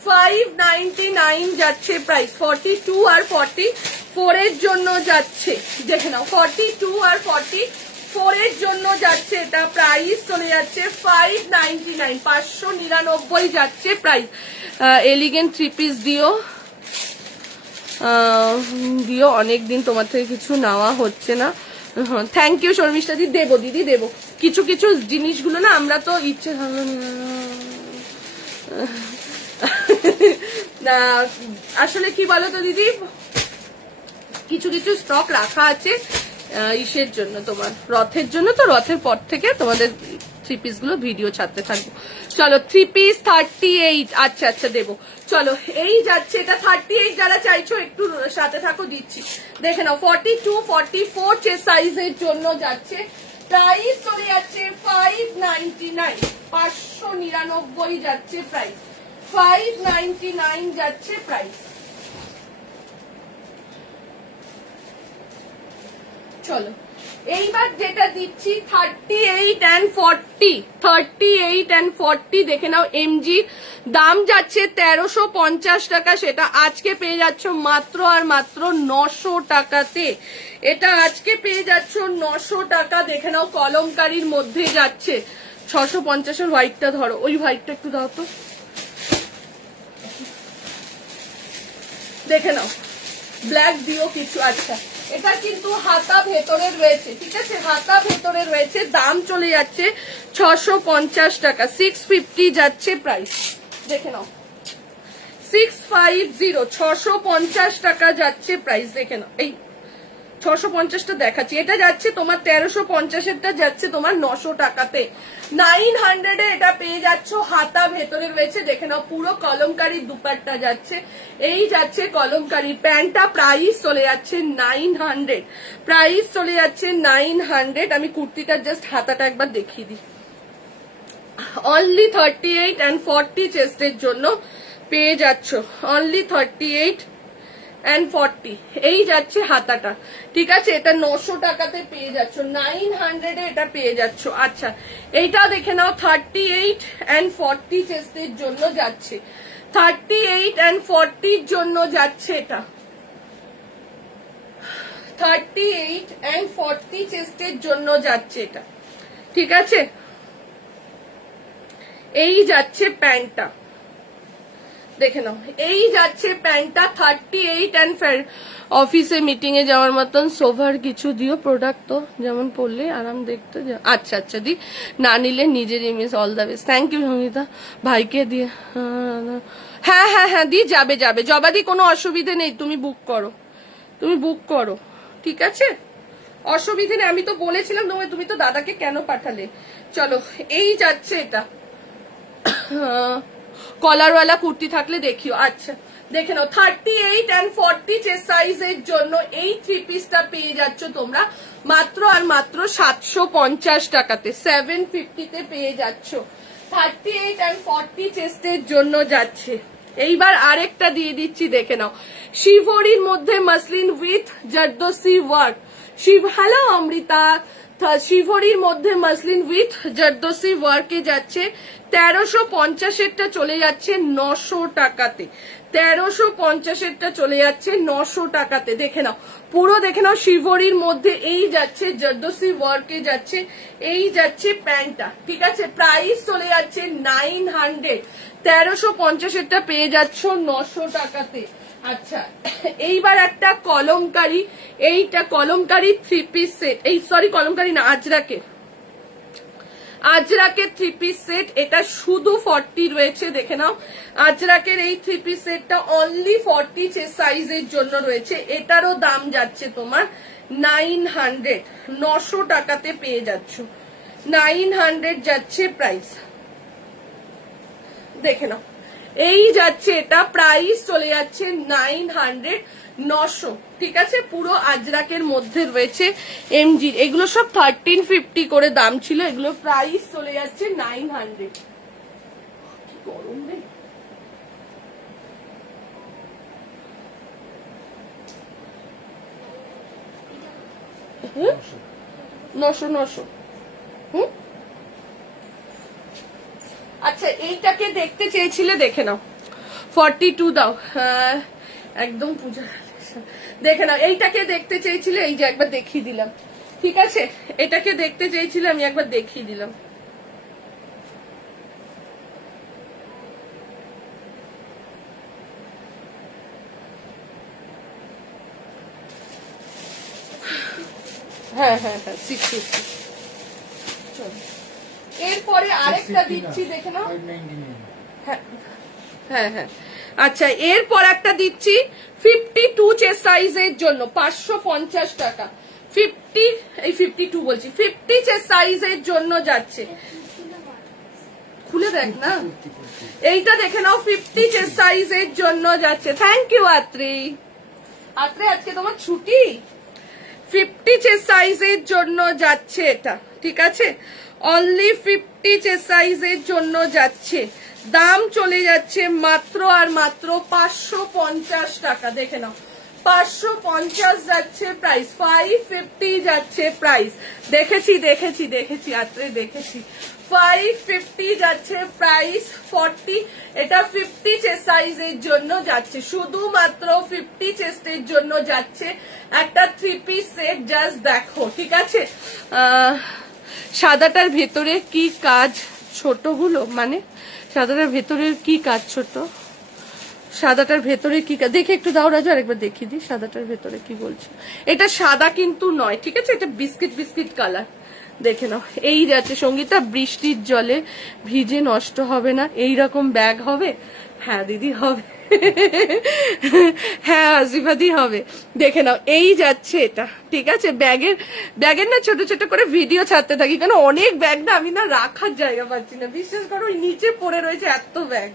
599 যাচ্ছে প্রাইস। 42 আর 44 এর জন্য যাচ্ছে, দেখে নাও, 42 আর 44 এর জন্য যাচ্ছে এটা প্রাইস চলে যাচ্ছে 599, 599 যাচ্ছে প্রাইস। এলিগেন্ট 3 পিস দিও, অনেকদিন তোমার থেকে কিছু নেওয়া হচ্ছে না। থ্যাংক ইউ শর্মিষ্ঠা দি, দেবো দিদি দেবো। কিছু কিছু জিনিসগুলো না আমরা তো ইচ্ছে না, আসলে কি বলতো দিদি, কিছু কিছু স্টক রাখা আছে ইসের জন্য, তোমার রথের জন্য। তো রথের পর থেকে তোমাদের 3 পিস গুলো ভিডিও ছাড়তে থাকবো। চলো 3 পিস 38, আচ্ছা আচ্ছা দেবো। চলো এই যাচ্ছে এটা 38, যারা চাইছো একটু সাথে থাকো, দিচ্ছি দেখে নাও। 42 44 সাইজের জন্য যাচ্ছে প্রাইস চলে যাচ্ছে 599, 599 যাচ্ছে প্রাইস, 599 যাচ্ছে প্রাইস। চলো এইবার যেটা দিচ্ছি 38 and 40, 38 and 40 দেখে নাও। এমজি দাম যাচ্ছে 1350 টাকা, সেটা আজকে পেয়ে যাচ্ছ মাত্র আর মাত্র 900 টাকাতে। এটা আজকে পেয়ে যাচ্ছ 900 টাকা, দেখে নাও। কলমকারীর মধ্যে যাচ্ছে 650 এর হোয়াইটটা ধরো, ওই হোয়াইটটা একটু দাও তো, দেখে নাও। ব্ল্যাক দিও কিছু, আচ্ছা। এটা কিন্তু হাতা ভেতরে রয়েছে, ঠিক আছে, হাতা ভেতরে রয়েছে। দাম চলে যাচ্ছে 650 টাকা, 650 যাচ্ছে প্রাইস, দেখে নাও। 650, 650 টাকা যাচ্ছে প্রাইস, দেখে নাও। এই 650টা দেখাচ্ছি, এটা যাচ্ছে তোমার 1350, যাচ্ছে তোমার 900 টাকাতে। 900 এ এটা পেয়ে যাচ্ছ, হাতা ভেতরে রয়েছে, দেখে নাও। পুরো কলমকারীর দুপাট্টা যাচ্ছে, এই যাচ্ছে কলমকারী প্যান্টটা। প্রাইস চলে যাচ্ছে 900, প্রাইস চলে যাচ্ছে 900। আমি কুর্তিটার জাস্ট হাতাটা একবার দেখিয়ে দিই। অনলি 38 and 40 চেস্টের জন্য পেয়ে যাচ্ছ, অনলি 38 and 40 এই যাচ্ছে হাতাটা, ঠিক আছে। এটা 900 টাকাতে পেয়ে যাচ্ছ, 900 এ এটা পেয়ে যাচ্ছ। আচ্ছা এইটা দেখে নাও, 38 and 40 চেস্টের জন্য যাচ্ছে, 38 and 40 জন্য যাচ্ছে এটা, 38 and 40 চেস্টের জন্য যাচ্ছে এটা, ঠিক আছে। এই যাচ্ছে প্যান্টটা, দেখে নাও। এই যাচ্ছে প্যান্টটা 38 and অফিসে মিটিং এ যাওয়ার মতন সোভার কিছু দিও প্রোডাক্ট, তো যেমন পড়লে আরাম দেখতে। আচ্ছা আচ্ছা দি, না নিলে নিজের image. All the best, thank you Sangeeta. ভাইকে দিয়ে হ্যাঁ হ্যাঁ হ্যাঁ দি, যাবে যাবে জবাদি, কোনো অসুবিধে নেই। তুমি বুক করো, তুমি বুক করো, ঠিক আছে, অসুবিধে নেই। আমি তো বলেছিলাম তোমায়, তুমি তো দাদাকে কেন পাঠালে। চলো এই যাচ্ছে এটা, কলারওয়ালা কুর্তি থাকলে দেখিও। আচ্ছা দেখে নাও, 38 and 40 সাইজের জন্য এই 3 পিসটা পেয়ে যাচ্ছ তোমরা মাত্র আর মাত্র 750 টাকাতে, 750 পেয়ে যাচ্ছ। 38 and 40 চেস্টের জন্য যাচ্ছে। এইবার আরেকটা দিয়ে দিচ্ছি, দেখে নাও। শিভরির মধ্যে muslin with zardosi work. Hello Amrita, শিভরির মধ্যে মাসলিন উইথ জারদোসি ওয়ার্কে যাচ্ছে 1350 চলে যাচ্ছে 900 টাকাতে, 1350 চলে যাচ্ছে 900 টাকাতে। দেখে নাও পুরো, দেখে নাও। শিভরির মধ্যে এই যাচ্ছে জারদোসি ওয়ার্কে যাচ্ছে, এই যাচ্ছে প্যান্টটা, ঠিক আছে। প্রাইস চলে যাচ্ছে 900, 1350 পেয়ে যাচ্ছ 900 টাকাতে। আচ্ছা এইবার একটা কলমকারী, এইটা কলমকারী 3 পিস সেট, এই সরি কলমকারী না, আজরাকের 3 পিস সেট। এটা শুধু 40 রয়েছে, দেখে নাও। আজরাকের এই 3 পিস সেটটা অনলি 40 সাইজের জন্য রয়েছে। এটারও দাম যাচ্ছে তোমার 900, 900 টাকাতে পেয়ে যাচ্ছ, 900 যাচ্ছে প্রাইস, দেখে নাও। এই যাচ্ছে এটা, প্রাইস চলে যাচ্ছে 900, 900, ঠিক আছে। পুরো আজরাকের মধ্যে রয়েছে এমজি, এগুলো সব 1350 করে দাম ছিল, এগুলো প্রাইস চলে যাচ্ছে 900। গরম রে, নশো। আচ্ছা এইটাকে দেখতে চেয়েছিলে, দেখে নাও 42 দাও, একদম পূজা দেখে নাও। এইটাকে দেখতে চেয়েছিলে, এই যে একবার দেখিয়ে দিলাম, ঠিক আছে। এটাকে দেখতে চেয়েছিলে, আমি একবার দেখিয়ে দিলাম। হ্যাঁ 650। এরপরে আরেকটা দিচ্ছি, দেখে নাও। হ্যাঁ আচ্ছা, এরপর একটা দিচ্ছি 52 চেস্ট সাইজের জন্য 550 টাকা। 52 বলছি, 50 চেস্ট সাইজের জন্য যাচ্ছে। খুলে দেখ না, এইটা দেখে নাও, 50 চেস্ট সাইজের জন্য যাচ্ছে। Thank you Atri. আজকে তোমার ছুটি। 50 চেস্ট সাইজের জন্য যাচ্ছে এটা, ঠিক আছে। অনলি 50 চেস্ট সাইজের জন্য যাচ্ছে, দাম চলে যাচ্ছে মাত্র আর মাত্র 550 টাকা। দেখে নাও, 550 যাচ্ছে প্রাইস, 550 যাচ্ছে প্রাইস। দেখেছি আত্রে দেখেছি, 550 যাচ্ছে প্রাইস। 40, এটা 50 চেস্ট সাইজের জন্য যাচ্ছে, শুধুমাত্র 50 চেস্টের জন্য যাচ্ছে। একটা 3 পিস সেট, জাস্ট দেখো, ঠিক আছে। সাদাটার ভেতরে কি কাজ ছোটগুলো, মানে সাদাটার ভেতরে কি কাজ ছোট, সাদাটার ভেতরে কি কাজ দেখে একটু দাও রাজা, আরেকবার দেখিয়ে দিই সাদাটার ভেতরে কি বলছে। এটা সাদা কিন্তু নয়, ঠিক আছে, এটা বিস্কিট কালার। দেখে নাও, এই যাচ্ছে সঙ্গীতা, বৃষ্টির জলে ভিজে নষ্ট হবে না, এইরকম ব্যাগ হবে। হ্যাঁ দিদি হবে, হ্যাঁ আসিফাদি হবে। দেখে নাও, এই যাচ্ছে এটা, ঠিক আছে। ব্যাগের না ছোট ছোট করে ভিডিও ছাড়তে থাকি, কারণ অনেক ব্যাগ না আমি না রাখার জায়গা পাচ্ছি না, বিশ্বাস করো। ওই নিচে পড়ে রয়েছে এত ব্যাগ,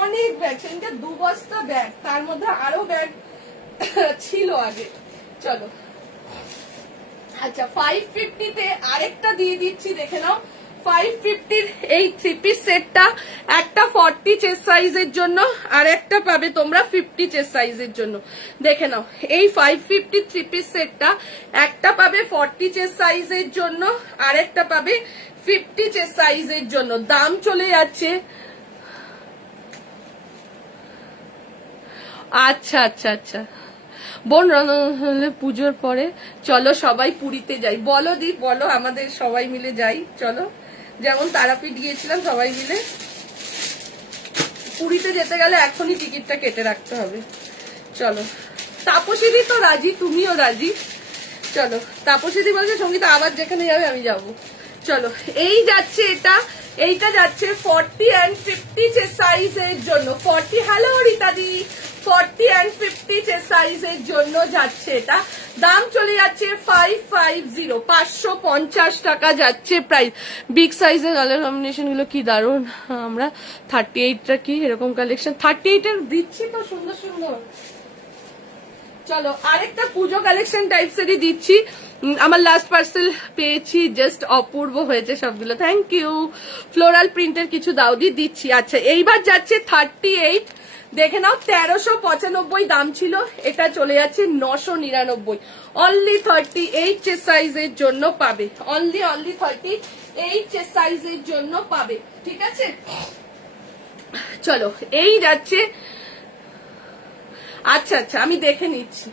অনেক ব্যাগ, সেটা 2 বস্তা ব্যাগ, তার মধ্যে আরো ব্যাগ ছিল আগে। চলো আচ্ছা, 550-তে আরেকটা দিয়ে দিচ্ছি, দেখে নাও। 550-র এই 3 পিস সেটটা, একটা 40 চেস্ট সাইজের জন্য, আর একটা পাবে তোমরা 50 চেস্ট সাইজের জন্য। দেখে নাও, এই 550 3 পিস সেটটা, একটা পাবে 40 চেস্ট সাইজের জন্য, আর একটা পাবে 50 চেস্ট সাইজের জন্য। দাম চলে যাচ্ছে, আচ্ছা বোন হলে পুজোর পরে চলো সবাই পুরীতে যাই। বলো দি, বলো, আমাদের সবাই মিলে যাই, চলো। যেমন তারাপীঠ গিয়েছিলাম সবাই মিলে, পুরীতে যেতে গেলে এখনই টিকিটটা কেটে রাখতে হবে। চলো, তাপসীদি তো রাজি, তুমিও রাজি। চলো, তাপসীদি বলছে সঙ্গীতা আবার যেখানে যাবে আমি যাব। চলো, এই যাচ্ছে এটা, এইটা যাচ্ছে 40 and 50 চেস্ট সাইজের জন্য। 40, হ্যালো রীতাদি, 40 and 50 চেস্ট সাইজের জন্য যাচ্ছে এটা। দাম চলে যাচ্ছে 550, 550 টাকা যাচ্ছে প্রাইস। বিগ সাইজের কালার কম্বিনেশন গুলো কি দারুন। আমরা 38টা কি এরকম কালেকশন, 38-এর দিচ্ছি তো সুন্দর সুন্দর। চলো, আরেকটা পুজো কালেকশন টাইপসেরই দিচ্ছি। আমার লাস্ট পার্সেল পেয়েছি, জাস্ট অপূর্ব হয়েছে সবগুলো, থ্যাংক ইউ। ফ্লোরাল প্রিন্টের কিছু দাও দিয়ে দিচ্ছি। আচ্ছা, এইবার যাচ্ছে 38, দেখে নাও, 1395 দাম ছিল, এটা চলে যাচ্ছে 999। অনলি 38 চেস্ট সাইজের জন্য পাবে, অনলি 38 চেস্ট সাইজের জন্য পাবে, ঠিক আছে। চলো, এই যাচ্ছে, আচ্ছা আমি দেখে নিচ্ছি,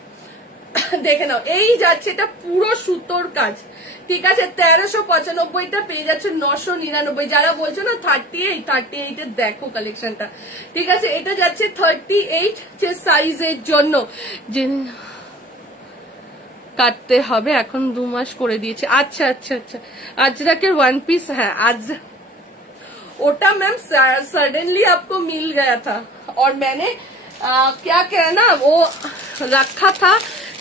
দেখে নাও, এই যাচ্ছে, এটা পুরো সুতোর কাজ, ঠিক আছে। 1395টা পেয়ে যাচ্ছে 999। যারা বলছো না 38-এর দেখো কালেকশনটা, ঠিক আছে। এটা যাচ্ছে 38 চেস্ট সাইজের জন্য, যে কাটতে হবে এখন 2 মাস করে দিয়েছে। আচ্ছা আজরাকের 1 পিস, হ্যাঁ আজ ওটা मैम सडनली आपको मिल गया था, और मैंने क्या कहना, वो रखा था,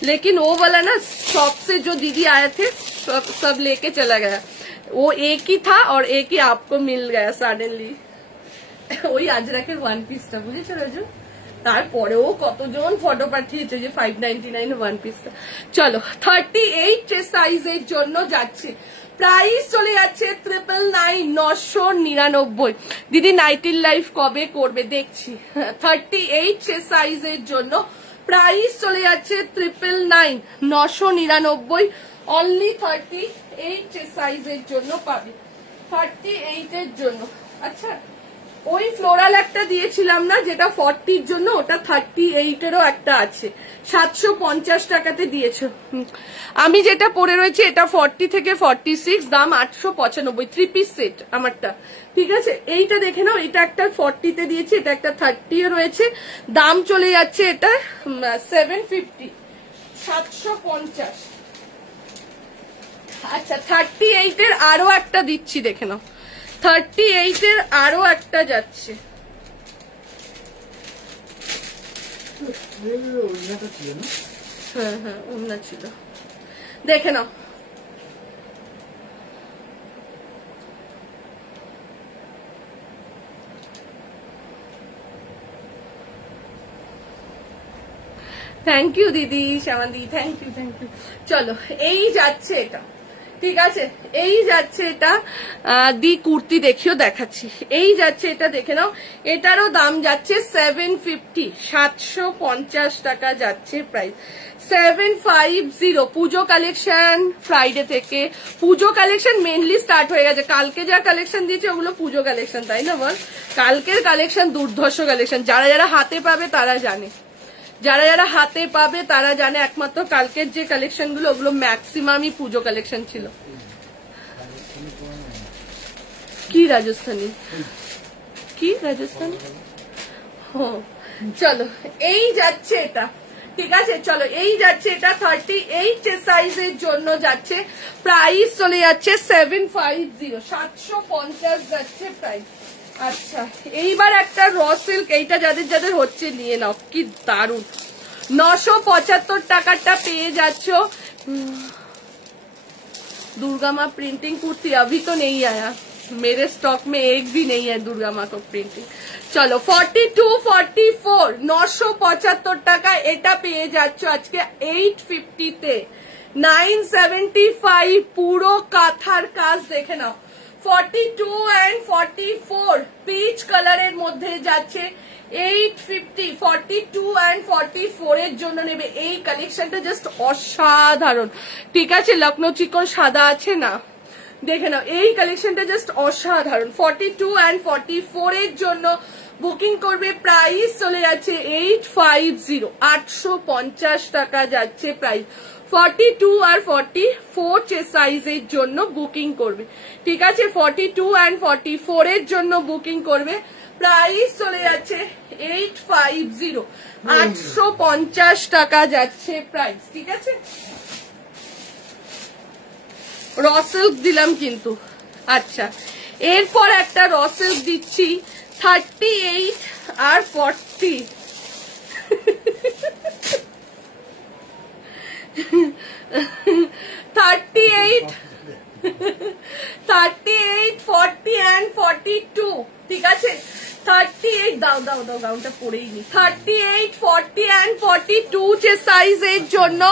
लेकिन वो वाला ना शॉप से जो दीदी आए थे सब लेके चला गया। वो एक ही था और एक ही आपको मिल गया सडनली। वही আজরাকের 1 পিসটা, বুঝেছো রাজু, তারপরেও কতজন ফটো পাঠিয়েছে যে 599 ওয়ান পিসটা। চলো 38 সাইজের জন্য যাচ্ছে, প্রাইস চলে যাচ্ছে 999 999। দিদি নাইটির লাইফ কবে করবে দেখছি। 38 সাইজের জন্য প্রাইস চলে যাচ্ছে 999 999। অনলি 38 সাইজের জন্য পাবে, 38 এর জন্য। আচ্ছা ওই ফ্লোরাল একটা দিয়েছিলাম না যেটা 40 জন্য, ওটা 38 এরও একটা আছে, 750 টাকাতে দিয়েছো। আমি যেটা পরে রয়েছে এটা 40 থেকে 46, দাম 895, 3 পিস সেট আমারটা। ঠিক আছে, এইটা দেখে নাও, এটা একটা 40 তে দিয়েছে, এটা একটা 30 এ রয়েছে, দাম চলে যাচ্ছে এটা 750, 750। আচ্ছা 38 এর আরো একটা দিচ্ছি, দেখে নাও, 38 এর আরো একটা যাচ্ছে। হ্যাঁ হ্যাঁ ওনা ছিল, দেখে নাও। থ্যাংক ইউ দিদি শ্যামাদি, থ্যাংক ইউ থ্যাংক ইউ। চলো এই যাচ্ছে এটা, ঠিক আছে, এই যাচ্ছে এটা। দি কুর্তি দেখিও দেখাচ্ছি, এই যাচ্ছে এটা, দেখে নাও। এটারও দাম যাচ্ছে 750, 750 টাকা যাচ্ছে প্রাইস, 750। পুজো কালেকশন ফ্রাইডে থেকে, পুজো কালেকশন মেনলি স্টার্ট হয়ে গেছে। কালকে যা কালেকশন দিয়েছে ওগুলো পুজো কালেকশন, তাই না বল? কালকের কালেকশন দুর্ধর্ষ কালেকশন, যারা যারা হাতে পাবে তারা জানে, যারা যারা হাতে পাবে তারা জানে। একমাত্র কালকের যে কালেকশন গুলো ওগুলো ম্যাক্সিমামই পুজো কালেকশন ছিল। কি রাজস্থানী, কি রাজস্থানী? চলো এই যাচ্ছে এটা, ঠিক আছে। চলো এই যাচ্ছে এটা 38 সাইজের জন্য যাচ্ছে, প্রাইস চলে যাচ্ছে 750, 750 যাচ্ছে প্রাইস। আচ্ছা এইবার একটা র সিল্ক, এইটা যাদের যাদের হচ্ছে নিয়ে নাও, কি দারুন, 975 টাকাটা পেয়ে যাচ্ছ। दुर्गा माँ प्रिंटिंग कुर्ती अभी तो नहीं आया मेरे स्टॉक में, एक भी नहीं है दुर्गा माँ को प्रिंटिंग। चलो 42 44 975 টাকা এটা পেয়ে যাচ্ছ আজকে 850 তে, 975 পুরো কাঁথার কাজ দেখে নাও। 42 and 44 পিচ কালারের মধ্যে যাচ্ছে 850, 42 and 44 এর জন্য নেবে। এই কালেকশনটা জাস্ট অসাধারণ, ঠিক আছে। লখনৌ চিকন সাদা আছে না, দেখে নাও, এই কালেকশনটা জাস্ট অসাধারণ। 42 and 44 এর জন্য বুকিং করবে, প্রাইস চলে যাচ্ছে 850, 850 টাকা যাচ্ছে প্রাইস। 42 আর 44 সাইজের জন্য বুকিং করবে, ঠিক আছে। 42 and 44 এর জন্য বুকিং করবে, প্রাইস চলে যাচ্ছে 850, 850 টাকা যাচ্ছে প্রাইস, ঠিক আছে। র সিল্ক দিলাম কিন্তু। আচ্ছা এরপর একটা র সিল্ক দিচ্ছি 38 আর 40। 38, 40 and 42, ঠিক আছে। 38 দাও দাও দাও, গাউনটা পরেই নি। 38, 40 and 42 যে সাইজের জন্য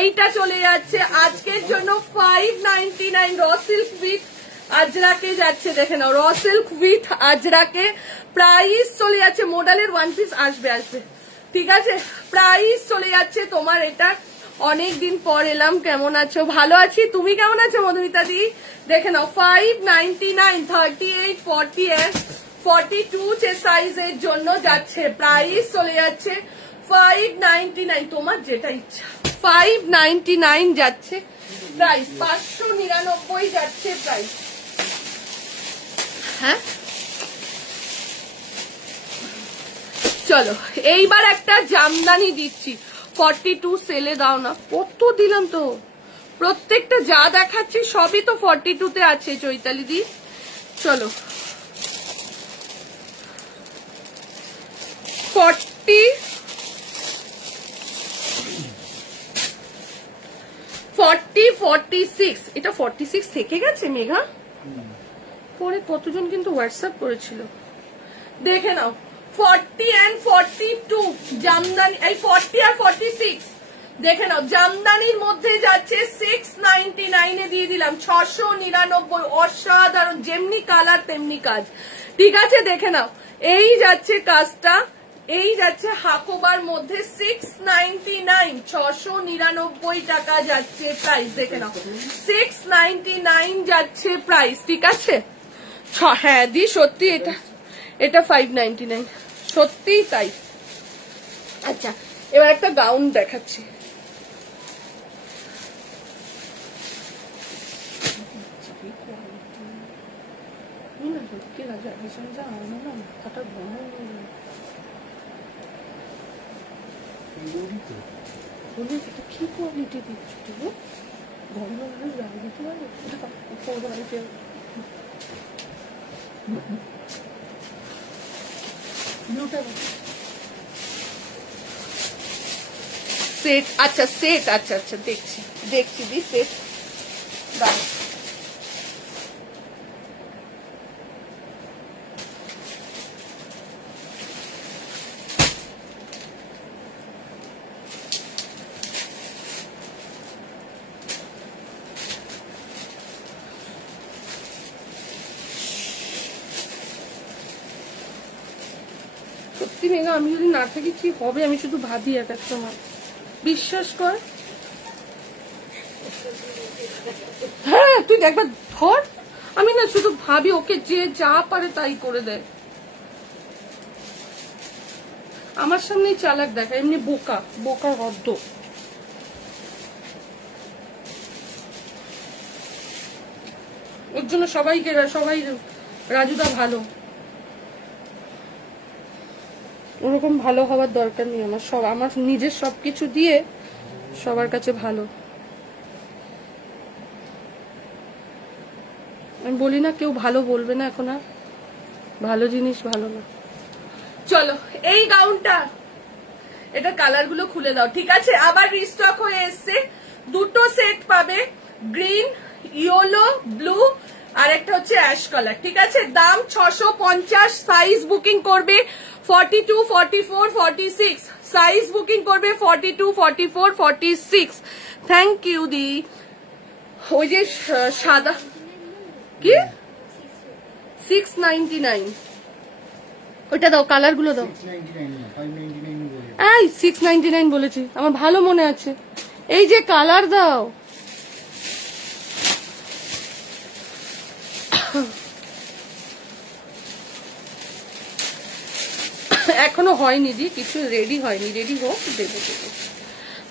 এইটা চলে যাচ্ছে আজকের জন্য 599। র সিল্ক উইথ আজরাকে যাচ্ছে, দেখে নাও, র সিল্ক উইথ আজরাকে প্রাইস চলে যাচ্ছে। মডেলের ওয়ান পিস আসবে আসবে, ঠিক আছে। প্রাইস চলে যাচ্ছে তোমার এটা। অনেকদিন পর এলাম, কেমন আছো? ভালো আছি, তুমি কেমন আছো মধুমিতা দি? দেখে নাও 599, 38, 40 and 42 যে সাইজের জন্য যাচ্ছে, প্রাইস চলে যাচ্ছে 599। তোমার যেটা ইচ্ছা 599 যাচ্ছে প্রাইস, 599 যাচ্ছে প্রাইস। হ্যাঁ চলো এইবার একটা জামদানি দিচ্ছি। 42 সেলে দাও না, কত দিলাম তো, প্রত্যেকটা যা দেখাচ্ছি সবই তো 42 তে আছে চৈতালি দি। চলো 40, 46, এটা 46 থেকে গেছে মেঘা, পরে কতজন কিন্তু হোয়াটসঅ্যাপ করেছিল, দেখে নাও। 40 and 42 জামদানি, এই 40 আর 46 দেখে নাও। জামদানির মধ্যে যাচ্ছে 699 এ দিয়ে দিলাম, 699, অসাধারণ, যেমনি কালার তেমনি কাজ। ঠিক আছে, দেখে নাও। এই যাচ্ছে কাজটা, এই যাচ্ছে হাকোবার মধ্যে 699, 699 টাকা যাচ্ছে প্রাইস। দেখে নাও 699 যাচ্ছে প্রাইস। ঠিক আছে, হ্যাঁ দি সত্যি এটা 599, সত্যি তাই। আচ্ছা, এবার একটা গাউন দেখাচ্ছি। কি কোয়ালিটি দিচ্ছ তুমি? সেট, আচ্ছা সেট, আচ্ছা আচ্ছা দেখছি দি সেট। সত্যি মেঘা, আমি যদি না থাকি কি হবে, আমি শুধু ভাবি এক এক সময়, বিশ্বাস কর। হ্যাঁ তুই একবার ধর, আমি না শুধু ভাবি ওকে যে যা পারে তাই করে দেয়। আমার সামনেই চালাক দেখা, এমনি বোকা রদ্দ। ওর জন্য সবাই রাজুদা ভালো, ওরকম ভালো হওয়ার দরকার নেই। আমার নিজের সবকিছু দিয়ে সবার কাছে ভালো। আমি বলি না কেউ ভালো বলবে না এখন, আর ভালো জিনিস ভালো না। চলো এই গাউনটা, এটা কালার গুলো খুলে দাও। ঠিক আছে, আবার রিস্টক হয়ে এসছে, দুটো সেট পাবে, গ্রিন, ইয়েলো, ব্লু আর একটা হচ্ছে অ্যাশ কালার। ঠিক আছে, দাম 650, সাইজ বুকিং করবে 42, 44, 46, সাইজ বুকিং করবে 42, 44, 46। থ্যাংক ইউ দি। ওই যে সাদা কি 699, ওইটা দাও, কালার গুলো দাও। 699 বলেছি, আমার ভালো মনে আছে। এই যে কালার দাও। এখনো হয়নি দি, কিছু রেডি হয়নি, রেডি হোক দেবো।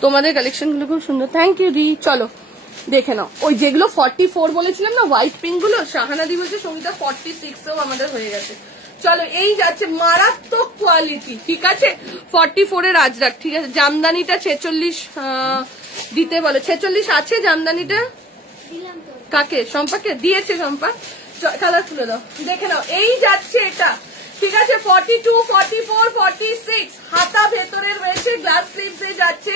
তোমাদের কালেকশন গুলো খুব সুন্দর, থ্যাংক ইউ দি। চলো দেখে নাও, ওই যেগুলো 44 বলেছিলাম না হোয়াইট পিঙ্ক গুলো, শাহানা দি বলছে সঙ্গীতা 46ও আমাদের হয়ে গেছে। চলো এই যাচ্ছে মারাত্মক কোয়ালিটি। ঠিক আছে, 44 এর রাজরাক। ঠিক আছে, জামদানিটা 46 দিতে বলে, 46 আছে জামদানিটা। কাকে? শম্পাকে দিয়েছে, শম্পা। কালার খুলে দাও, দেখে নাও। এই যাচ্ছে এটা, ঠিক আছে, 42, 44, 46, হাতা ভেতরে রয়েছে, গ্লাস স্লিভস এ যাচ্ছে।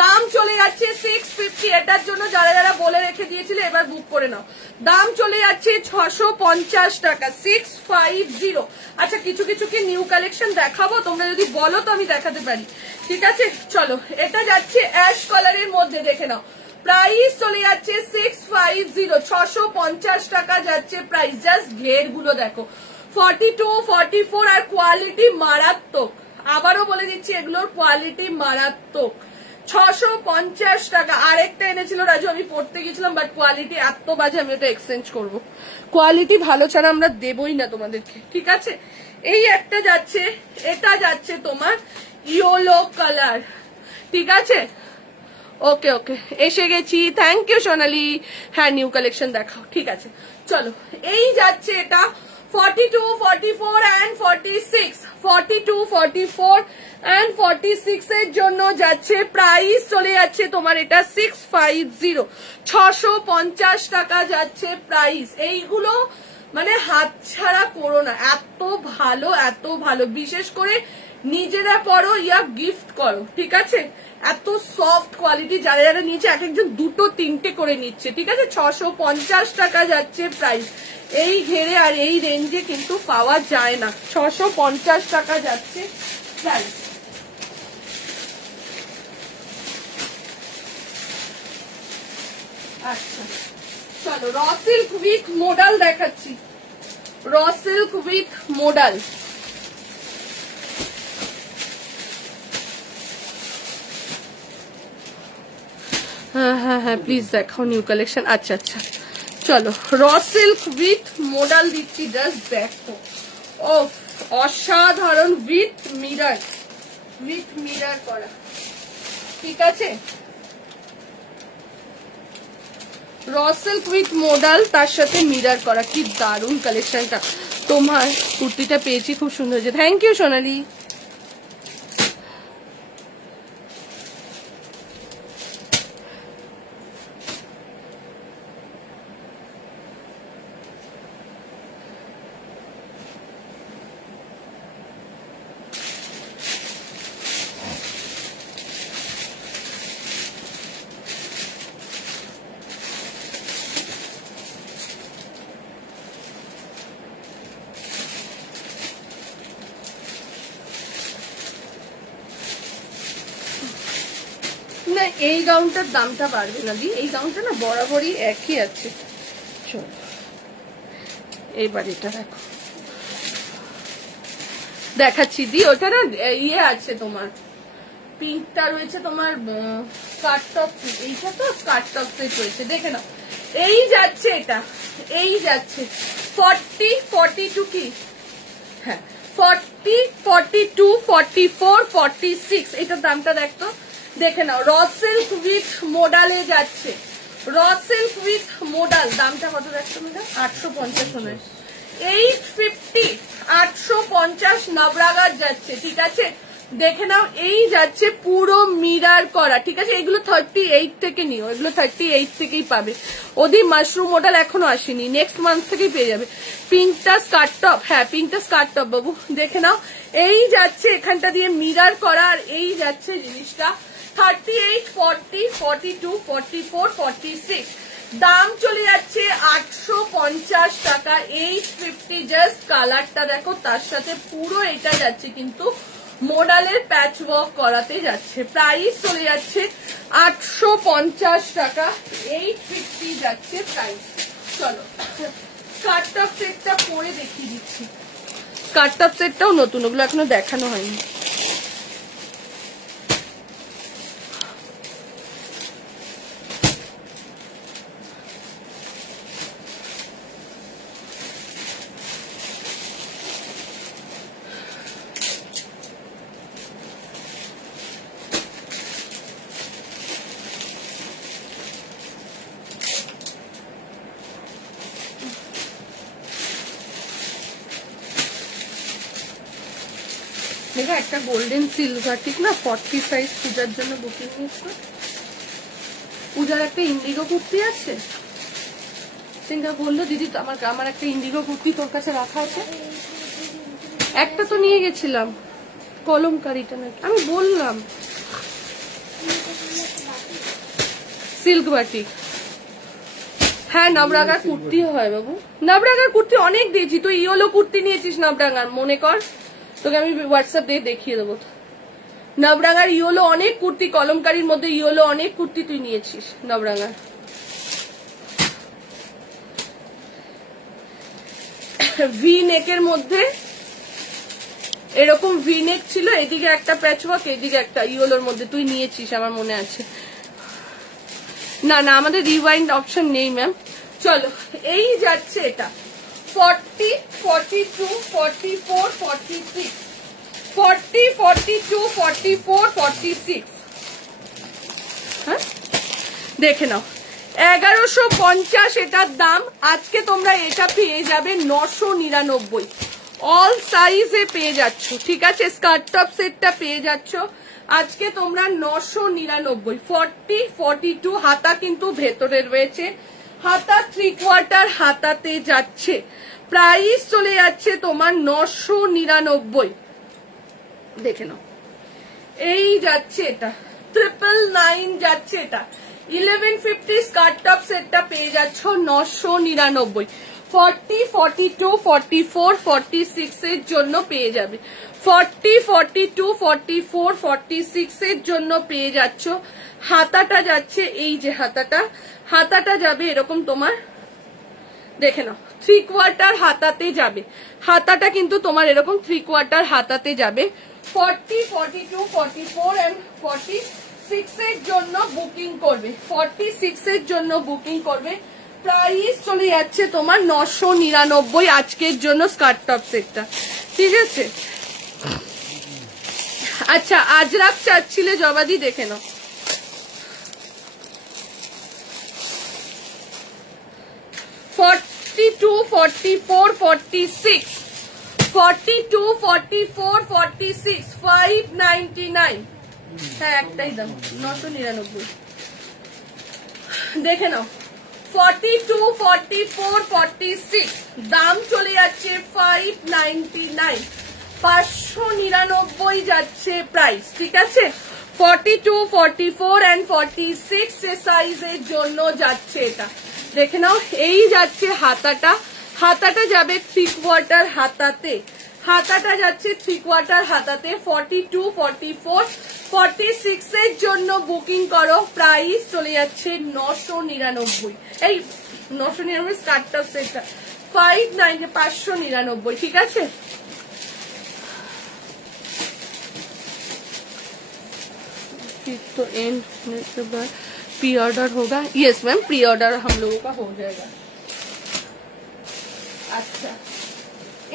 দাম চলে যাচ্ছে 650। এটার জন্য যারা যারা বলে রেখে দিয়েছিলে এবার বুক করে নাও। দাম চলে যাচ্ছে 650 টাকা, 650। আচ্ছা, কিছু কিছু কি নিউ কালেকশন দেখাবো? তোমরা যদি বলো তো আমি দেখাতে পারি। ঠিক আছে, চলো এটা যাচ্ছে অ্যাশ কালারের মধ্যে, দেখে নাও। প্রাইস চলে যাচ্ছে 650, 650 টাকা যাচ্ছে প্রাইস। জাস্ট ঘের গুলো দেখো, 42, 44 আর কোয়ালিটি মারাত্মক। আবারও বলে দিচ্ছি, এগুলোর কোয়ালিটি মারাত্মক। 650 টাকা। আরেকটা এনেছিল রাজু, আমি পড়তে গেছিলাম, বাট কোয়ালিটি এত বাজে, আমি এটা এক্সচেঞ্জ করবো। কোয়ালিটি ভালো ছাড়া আমরা দেবই না তোমাদেরকে। ঠিক আছে, এই একটা যাচ্ছে, এটা যাচ্ছে তোমার ইয়েলো কালার। ঠিক আছে, ওকে ওকে, এসে গেছি। থ্যাংক ইউ সোনালি। হ্যাঁ, নিউ কালেকশন দেখাও। ঠিক আছে, চলো এই যাচ্ছে এটা 42, 44 and 46, 42, 44 and 46 এর জন্য যাচ্ছে প্রাইস চলে যাচ্ছে তোমার এটা 650, 650 টাকা যাচ্ছে প্রাইস। এইগুলো মানে হাতছাড়া করো না, এত ভালো, এত ভালো। বিশেষ করে নিজেরা পরো ইয়া গিফট করো, ঠিক আছে? এত সফট কোয়ালিটি, যারা যারা নিয়েছে এক একজন দুটো তিনটে করে নিচ্ছে, ঠিক আছে? 650 টাকা যাচ্ছে প্রাইস। এই ঘেরে আর এই রেঞ্জে কিন্তু পাওয়া যায় না। 650 টাকা যাচ্ছে প্রাইস। আচ্ছা চলো র সিল্ক উইথ মডাল দেখাচ্ছি। র সিল্ক উইথ মডাল, হ্যাঁ হ্যাঁ হ্যাঁ প্লিজ দেখাও নিউ কালেকশন। আচ্ছা আচ্ছা চলো র সিল্ক উইথ মডাল দিচ্ছি, জাস্ট দেখো। ও অসাধারণ, উইথ মিরর করা, ঠিক আছে? র সিল্ক উইথ মডাল, তার সাথে মিরর করা, কি দারুণ কালেকশনটা। তোমার কুর্তিটা পেয়েছি, খুব সুন্দর হয়েছে। থ্যাংক ইউ সোনালি। না এই গাউনটার দামটা বাড়বে না দি, এই গাউনটা না বরাবরই একই আছে। চলো এইবার এটা দেখো, দেখাচ্ছি দি। ওটা না ইয়ে আছে তোমার, পিঙ্কটা রয়েছে তোমার স্কার্ট টপ, এইটা তো স্কার্ট টপ সেট রয়েছে, দেখে নাও। এই যাচ্ছে এটা, এই যাচ্ছে 40, 42 কি, হ্যাঁ 40, 42, 44, 46। এটার দামটা দেখতো, দেখে নাও। র সিল্ক উইথ মোডালে যাচ্ছে, র সিল্ক উইথ মোডাল। দামটা কত দেখছো ম্যাডাম? 850 মনে হয়, 850, 850 নবরাগার যাচ্ছে, ঠিক আছে? দেখে নাও, এই যাচ্ছে পুরো মিরার করা, ঠিক আছে? এগুলো 38 থেকে নিও, এগুলো 38 থেকেই পাবে। ওদের মাশরুম মডেল এখনো আসেনি, নেক্সট মান্থ থেকেই পেয়ে যাবে। পিঙ্কটা স্কার্ট টপ, হ্যাঁ পিঙ্কটা স্কার্ট টপ বাবু, দেখে নাও। এই যাচ্ছে এখানটা দিয়ে মিরার করা, আর এই যাচ্ছে জিনিসটা 38, 40, 42, 44, 46। দাম চলে যাচ্ছে 850 টাকা, 850। জাস্ট কালারটা দেখো, তার সাথে পুরো এটা যাচ্ছে কিন্তু মডালের প্যাচ ওয়ার্ক করাতে যাচ্ছে। প্রাইস চলে যাচ্ছে 850 টাকা, 850 যাচ্ছে প্রাইস। চলো স্কার্ট টপ সেটটা পরে দেখিয়ে দিচ্ছি। স্কার্ট টপ সেটটাও নতুন, ওগুলো এখনো দেখানো হয়নি। দেখো একটা গোল্ডেন সিলভার, ঠিক না? 40 সাইজ পূজার জন্য বুকিং নিয়েছো। পূজার একটা ইন্ডিগো কুর্তি আছে, সিঙ্গা বললো দিদি আমার একটা ইন্ডিগো কুর্তি তোর কাছে রাখা আছে। একটা তো নিয়ে গেছিলাম, কলমকারিটা নাকি, আমি বললাম সিল্ক বাটিক। হ্যাঁ নবরাগার কুর্তি হয় বাবু, নবরাগার কুর্তি অনেক দিয়েছি। তুই ইয়েলো কুর্তি নিয়েছিস নবরাগার, মনে কর, তোকে আমি হোয়াটসঅ্যাপ দিয়ে দেখিয়ে দেবো। নবরাগার ইয়েলো অনেক কুর্তি, কলমকারির মধ্যে ইয়েলো অনেক কুর্তি তুই নিয়েছিস নবরাগার। ভি নেকের মধ্যে এরকম ভি নেক ছিল, এদিকে একটা প্যাচওয়ার্ক, এদিকে একটা ইয়েলোর মধ্যে তুই নিয়েছিস, আমার মনে আছে। না না আমাদের রিওয়াইন্ড অপশন নেই ম্যাম। চলো এই যাচ্ছে এটা 40, 42, 44, 46, 40, 42, 44, 46। হ্যাঁ দেখে নাও, 1150 এটার দাম। আজকে তোমরা এটা পেয়ে যাবে 999, অল সাইজে পেয়ে যাচ্ছ, ঠিক আছে? স্কার্ট টপ সেটটা পেয়ে যাচ্ছ আজকে তোমরা 999। 40, 42 হাতা কিন্তু ভেতরে রয়েছে, হাতা 3/4 হাতাতে যাচ্ছে। প্রাইস চলে যাচ্ছে তোমার 999। দেখে নাও, এই যাচ্ছে এটা 999 যাচ্ছে এটা 1150 স্কার্ট টপ সেটটা পেয়ে যাচ্ছ 999। 40, 42, 44, 46 এর জন্য পেয়ে যাবে। 40, 42, 44, 46 এর জন্য পেয়ে যাচ্ছ। হাতাটা যাচ্ছে এই যে হাতাটা যাবে এরকম তোমার, দেখে নাও 3/4 হাতাতে যাবে। হাতাটা কিন্তু তোমার এরকম 3/4 হাতাতে যাবে। 40, 42, 44 and 46 এর জন্য বুকিং করবে। 46 এর জন্য বুকিং করবে। প্রাইস চলে যাচ্ছে তোমার 999 আজকের জন্য স্কার্ট টপ সেটটা, ঠিক আছে। আচ্ছা আজরাক চাচ্ছিলে জবাদি, দেখে নাও। $42, $44, $46, $42, $44, $46, $599। হ্যাঁ একটাই দাম 999। দেখে নাও 42, 44, 46 দাম চলে যাচ্ছে 599, 599 যাচ্ছে প্রাইস, ঠিক আছে। 42, 44 and 46 সাইজের জন্য যাচ্ছে এটা, দেখে নাও। এই যাচ্ছে হাতাটা যাবে 3/4 হাতাতে, হাতাটা যাচ্ছে 3/4 হাতাতে। 42, 44, 46 এর জন্য বুকিং করো। প্রাইস চলে যাচ্ছে 999। এই 999 স্কার্ট টপ সেটটা 599, ঠিক আছে। तो एंड होने के बाद प्री ऑर्डर होगा। यस मैम, प्री ऑर्डर हम लोगों का हो जाएगा। अच्छा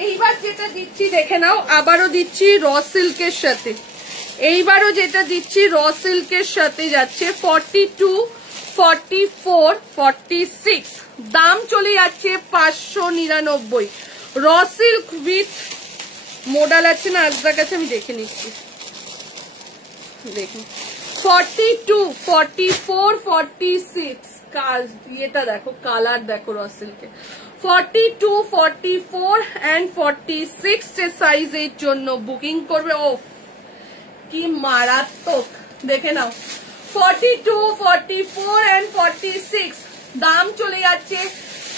এইবার যেটা দিচ্ছি দেখে নাও, আবারও দিচ্ছি র সিল্কের সাথে। এইবারও যেটা দিচ্ছি র সিল্কের সাথে যাচ্ছে 42, 44, 46 দাম চলে যাচ্ছে 599। র সিল্ক উইথ মোডাল আছে না আপনার কাছে, আমি দেখে নিচ্ছি, দেখুন 42, 44, 46 এটা দেখো কালার দেখো র সিল্কের। 42, 44 and 46 সাইজের জন্য বুকিং করবে। ও কি মারাত্মক, দেখে নাও 42, 44 and 46 দাম চলে যাচ্ছে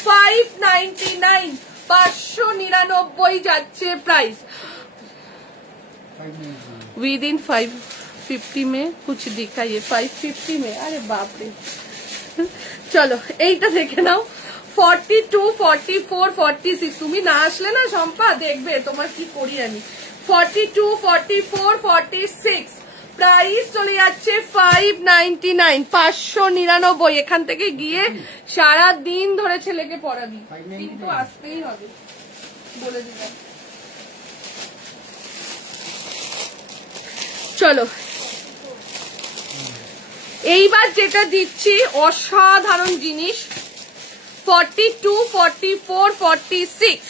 599, 599 যাচ্ছে প্রাইস। विदिन 550 में कुछ दिखाइए। 550 में, अरे बाप रे। চলো এইটা দেখে নাও 42, 44, 46 তুমি না আসলে না শম্পা দেখবে তোমার কি করি আমি। 42, 44, 46 প্রাইস চলে যাচ্ছে 599, 599। এখান থেকে গিয়ে সারা দিন ধরে ছেলেকে পড়াবি, কিন্তু আসতেই হবে বলে দিলাম। চলো এইবার যেটা দিচ্ছি অসাধারণ জিনিস 42, 44, 46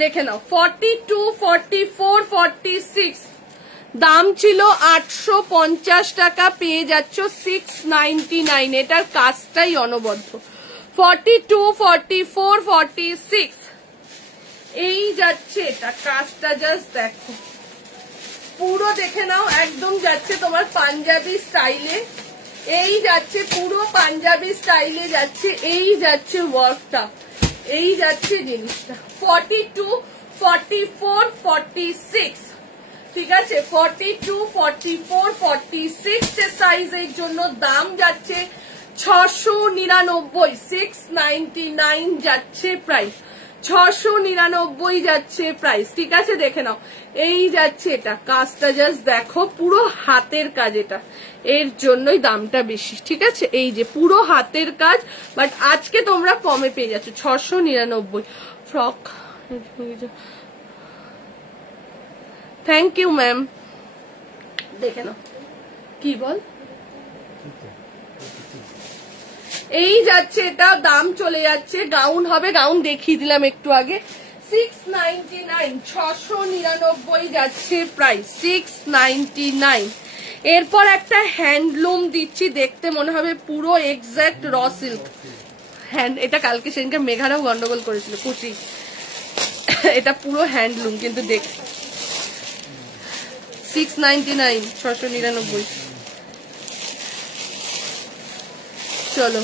দেখে নাও। 42, 44, 46 দাম ছিল 850 টাকা, পেয়ে যাচ্ছ 699। এটার কাজটাই অনবদ্য। 42, 44, 46 এই যাচ্ছে এটা, কাজটা জাস্ট দেখো পুরো, দেখে নাও একদম যাচ্ছে তোমার পাঞ্জাবি স্টাইলে। এই যাচ্ছে পুরো পাঞ্জাবি স্টাইলে যাচ্ছে, এই যাচ্ছে ওয়ার্কটা, এই যাচ্ছে জিনিসটা। 42, 44, 46 ঠিক আছে। 42, 44, 46 সাইজের জন্য দাম যাচ্ছে 699, 699 যাচ্ছে প্রাইস, 699 যাচ্ছে প্রাইস, ঠিক আছে। দেখে নাও এই যাচ্ছে এটা, কাজটা জাস্ট দেখো পুরো হাতের কাজ, এটা এর জন্যই দামটা বেশি, ঠিক আছে। এই যে পুরো হাতের কাজ, বাট আজকে তোমরা কমে পেয়ে যাচ্ছ 699। Frock thank you ma'am. দেখে নাও কি বল, এই যাচ্ছে এটা, দাম চলে যাচ্ছে, গাউন হবে, গাউন দেখিয়ে দিলাম একটু আগে, 699, 699 যাচ্ছে প্রাইস, 699। এরপর একটা হ্যান্ডলুম দিচ্ছি, দেখতে মনে হবে পুরো এক্সাক্ট র সিল্ক হ্যান্ড। এটা কালকে সেদিনকে মেঘারাও গন্ডগোল করেছিল কুচি, এটা পুরো হ্যান্ডলুম কিন্তু দেখ 699 699 চলো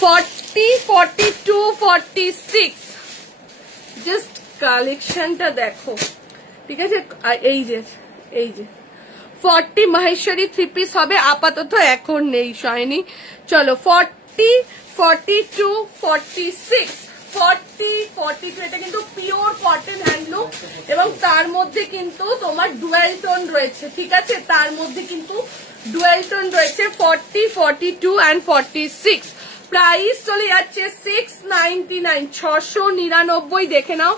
40 42 46 জাস্ট কালেকশনটা দেখো ঠিক আছে। এই যে 40 মাহেশ্বরী 3 পিস হবে আপাতত এখন নেই শাইনি। চলো 40 42 46 40 42 এটা কিন্তু পিওর কটন হ্যান্ডলুম এবং তার মধ্যে কিন্তু তোমার ডুয়াল টোন রয়েছে ঠিক আছে, তার মধ্যে কিন্তু ডুয়াল টোন রয়েছে 40 42 and 46। প্রাইস চলে যাচ্ছে 699 699। দেখে নাও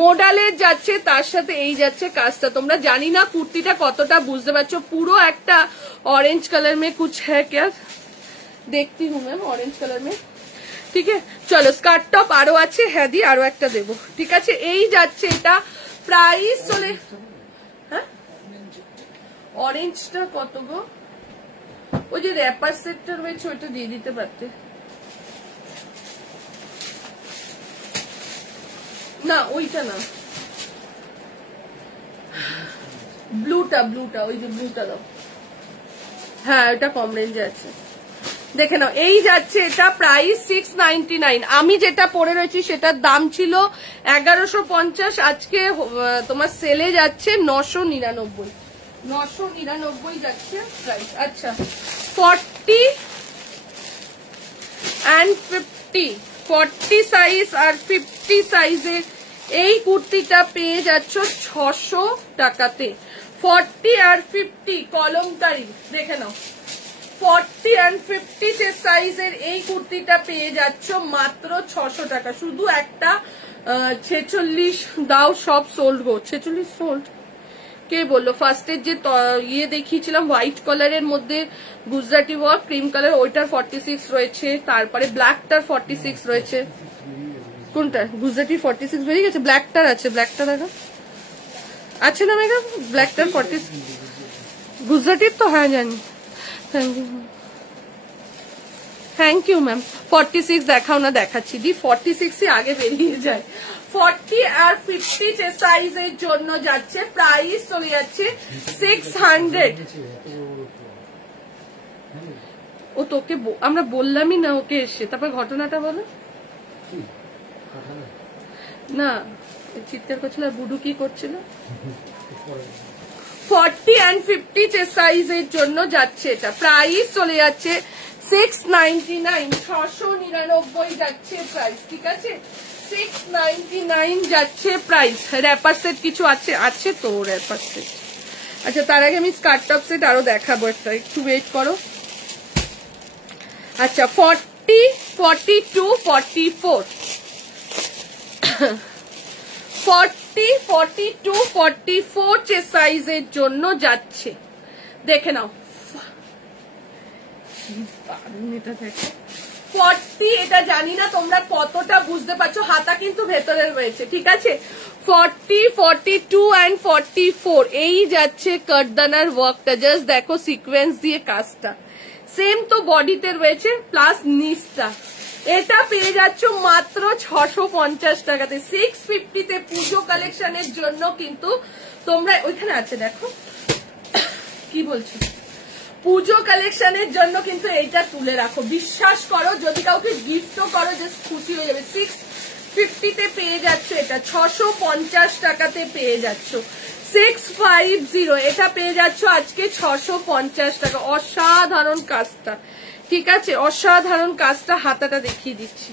মডেলের যাচ্ছে তার সাথে এই যাচ্ছে কাজটা। তোমরা জানি না কুর্তিটা কতটা বুঝতে পারছো, পুরো একটা অরেঞ্জ কালার মে কুছ হ্যাঁ ক্যা দেখতি হুঁ ম্যাম অরেঞ্জ কালার মে ঠিক আছে। চলো স্কার্ট টপ আরো আছে, হ্যাঁ দি আরো একটা দেবো ঠিক আছে। এই যাচ্ছে এটা প্রাইস চলে হ্যাঁ অরেঞ্জটা কত গো, ওই যে র্যাপার সেটটা রয়েছে ওইটা দিয়ে দিতে পারতে না, ওইটা না ব্লুটা ওই যে ব্লুটা দাও, হ্যাঁ ওটা কম রেঞ্জে আছে। দেখে নাও এই যাচ্ছে এটা প্রাইস 699। আমি যেটা পরে রয়েছি সেটার দাম ছিল 1150, আজকে তোমার সেলে যাচ্ছে 999 যাচ্ছে প্রাইস। আচ্ছা 40 and 50 40 সাইজ আর 50 সাইজের এই কুর্তিটা পেয়ে যাচ্ছ 600 টাকাতে। 40 আর 50 কলমকারি দেখে নাও 40 and 50 সাইজের এই কুর্তিটা পেয়ে যাচ্ছ মাত্র 600 টাকা। শুধু একটা 46 দাও, সব সোল্ড গো। 46 সোল্ড কে বললো? ফার্স্টের যে ইয়ে দেখিয়েছিলাম হোয়াইট কালারের মধ্যে গুজরাটি ওয়ার্ক ক্রিম কালার ওইটার 46 রয়েছে, তারপরে ব্ল্যাকটার 46 রয়েছে। কোনটা গুজরাটি 46 বেরিয়ে গেছে? ব্ল্যাকটার আছে, ব্ল্যাকটা দেখা আছে না মেঘা? ব্ল্যাকটার 46 গুজরাটির তো হ্যাঁ জানি। Thank you ma'am. 46 দেখাও না, দেখাচ্ছি দি 46ই আগে বেরিয়ে যায়। 40 আর 50 সাইজের জন্য যাচ্ছে প্রাইস চলে যাচ্ছে 600। ও তোকে আমরা বললামই না ওকে এসে, তারপর ঘটনাটা বলো না, চিৎকার করছিল আর বুডু কি করছিল। 40 and 50 সাইজের জন্য যাচ্ছে এটা প্রাইস চলে যাচ্ছে 699 699 যাচ্ছে প্রাইস ঠিক আছে। 699 যাচ্ছে প্রাইস। র্যাপার সেট কিছু আছে তো র্যাপার সেট। আচ্ছা তার আগে আমি স্কার্ট টপ সেট আরো দেখাবো, একটা একটু ওয়েট করো। আচ্ছা 40 42 44 40 42 44 সাইজের জন্য যাচ্ছে। দেখে নাও এটা দেখো 40, এটা জানি না তোমরা কতটা বুঝতে পারছো, হাতা কিন্তু ভেতরে রয়েছে ঠিক আছে। 40 42 and 44 এই যাচ্ছে কাটদানার ওয়ার্কটা, জাস্ট দেখো সিকোয়েন্স দিয়ে কাজটা সেম তো বডিতে রয়েছে প্লাস নিচটা। এটা পেয়ে যাচ্ছ মাত্র 650 টাকাতে। 650 পুজো কালেকশনের জন্য কিন্তু তোমরা ওইখানে আছে দেখো কি বলছো, পুজো কালেকশনের জন্য কিন্তু এইটা তুলে রাখো। বিশ্বাস করো যদি কাউকে গিফটও করো জাস্ট খুশি হয়ে যাবে। 650 পেয়ে যাচ্ছ, এটা 650 টাকাতে পেয়ে যাচ্ছ। 650 এটা পেয়ে যাচ্ছ আজকে 650 টাকা। অসাধারণ কাজটা ঠিক আছে, অসাধারণ কাজটা। হাতাটা দেখিয়ে দিচ্ছি,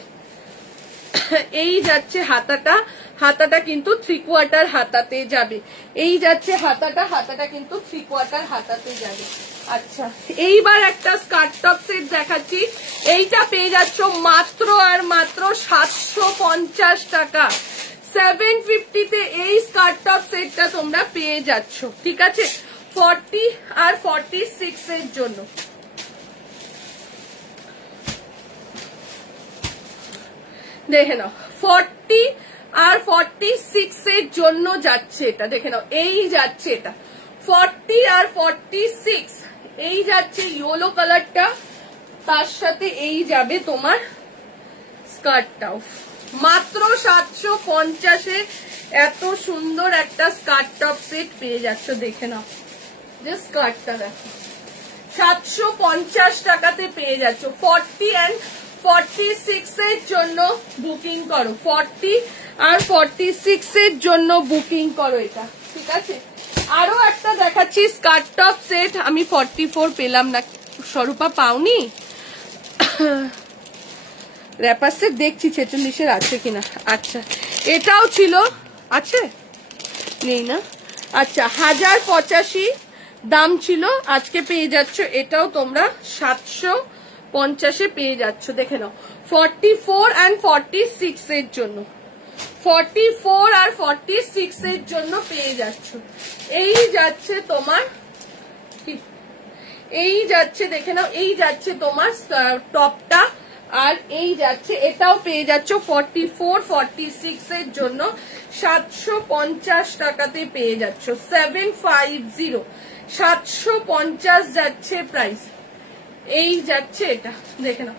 এই যাচ্ছে হাতাটা, হাতাটা কিন্তু 3/4 হাতাতে যাবে। এই যাচ্ছে হাতাটা কিন্তু 3/4 হাতাতে যাবে। আচ্ছা এইবার একটা স্কার্ট টপ সেট দেখাচ্ছি, এইটা পেয়ে যাচ্ছ মাত্র আর মাত্র 750 টাকা। 750 এই স্কার্ট টপ সেটটা তোমরা পেয়ে যাচ্ছ ঠিক আছে। 40 আর 46 এর জন্য দেখে নাও। 40 আর 46 এর জন্য যাচ্ছে এটা, দেখে নাও এই যাচ্ছে এটা 40 আর 46 এই যাচ্ছে ইয়েলো কালারটা, তার সাথে এই যাবে তোমার স্কার্টটাও মাত্র 750-এ এত সুন্দর একটা স্কার্ট টপ সেট পেয়ে যাচ্ছ। দেখে নাও যে স্কার্টটা দেখো, 750 টাকাতে পেয়ে যাচ্ছ। 40 and 46 এর জন্য বুকিং করো, 40 আর 46 এর জন্য বুকিং করো এটা, ঠিক আছে। আরো একটা দেখাচ্ছি স্কার্ট টপ সেট, আমি 44 পেলাম না, স্বরূপা পাওনি? র্যাপার সেট দেখছি 46-এর আছে কিনা। আচ্ছা এটাও ছিল, আছে নেই না? আচ্ছা 1085 দাম ছিল, আজকে পেয়ে যাচ্ছ এটাও তোমরা 750-এ পেয়ে যাচ্ছ। দেখে নাও 44 and 46 এর জন্য, 44 আর 46 এর জন্য পেয়ে যাচ্ছ। এই যাচ্ছে তোমার, এই যাচ্ছে দেখে নাও, এই যাচ্ছে তোমার টপটা, আর এই যাচ্ছে এটাও পেয়ে যাচ্ছ 44 46 এর জন্য 750 টাকাতে পেয়ে যাচ্ছ। 750 750 যাচ্ছে প্রাইস, এই যাচ্ছে এটা দেখে নাও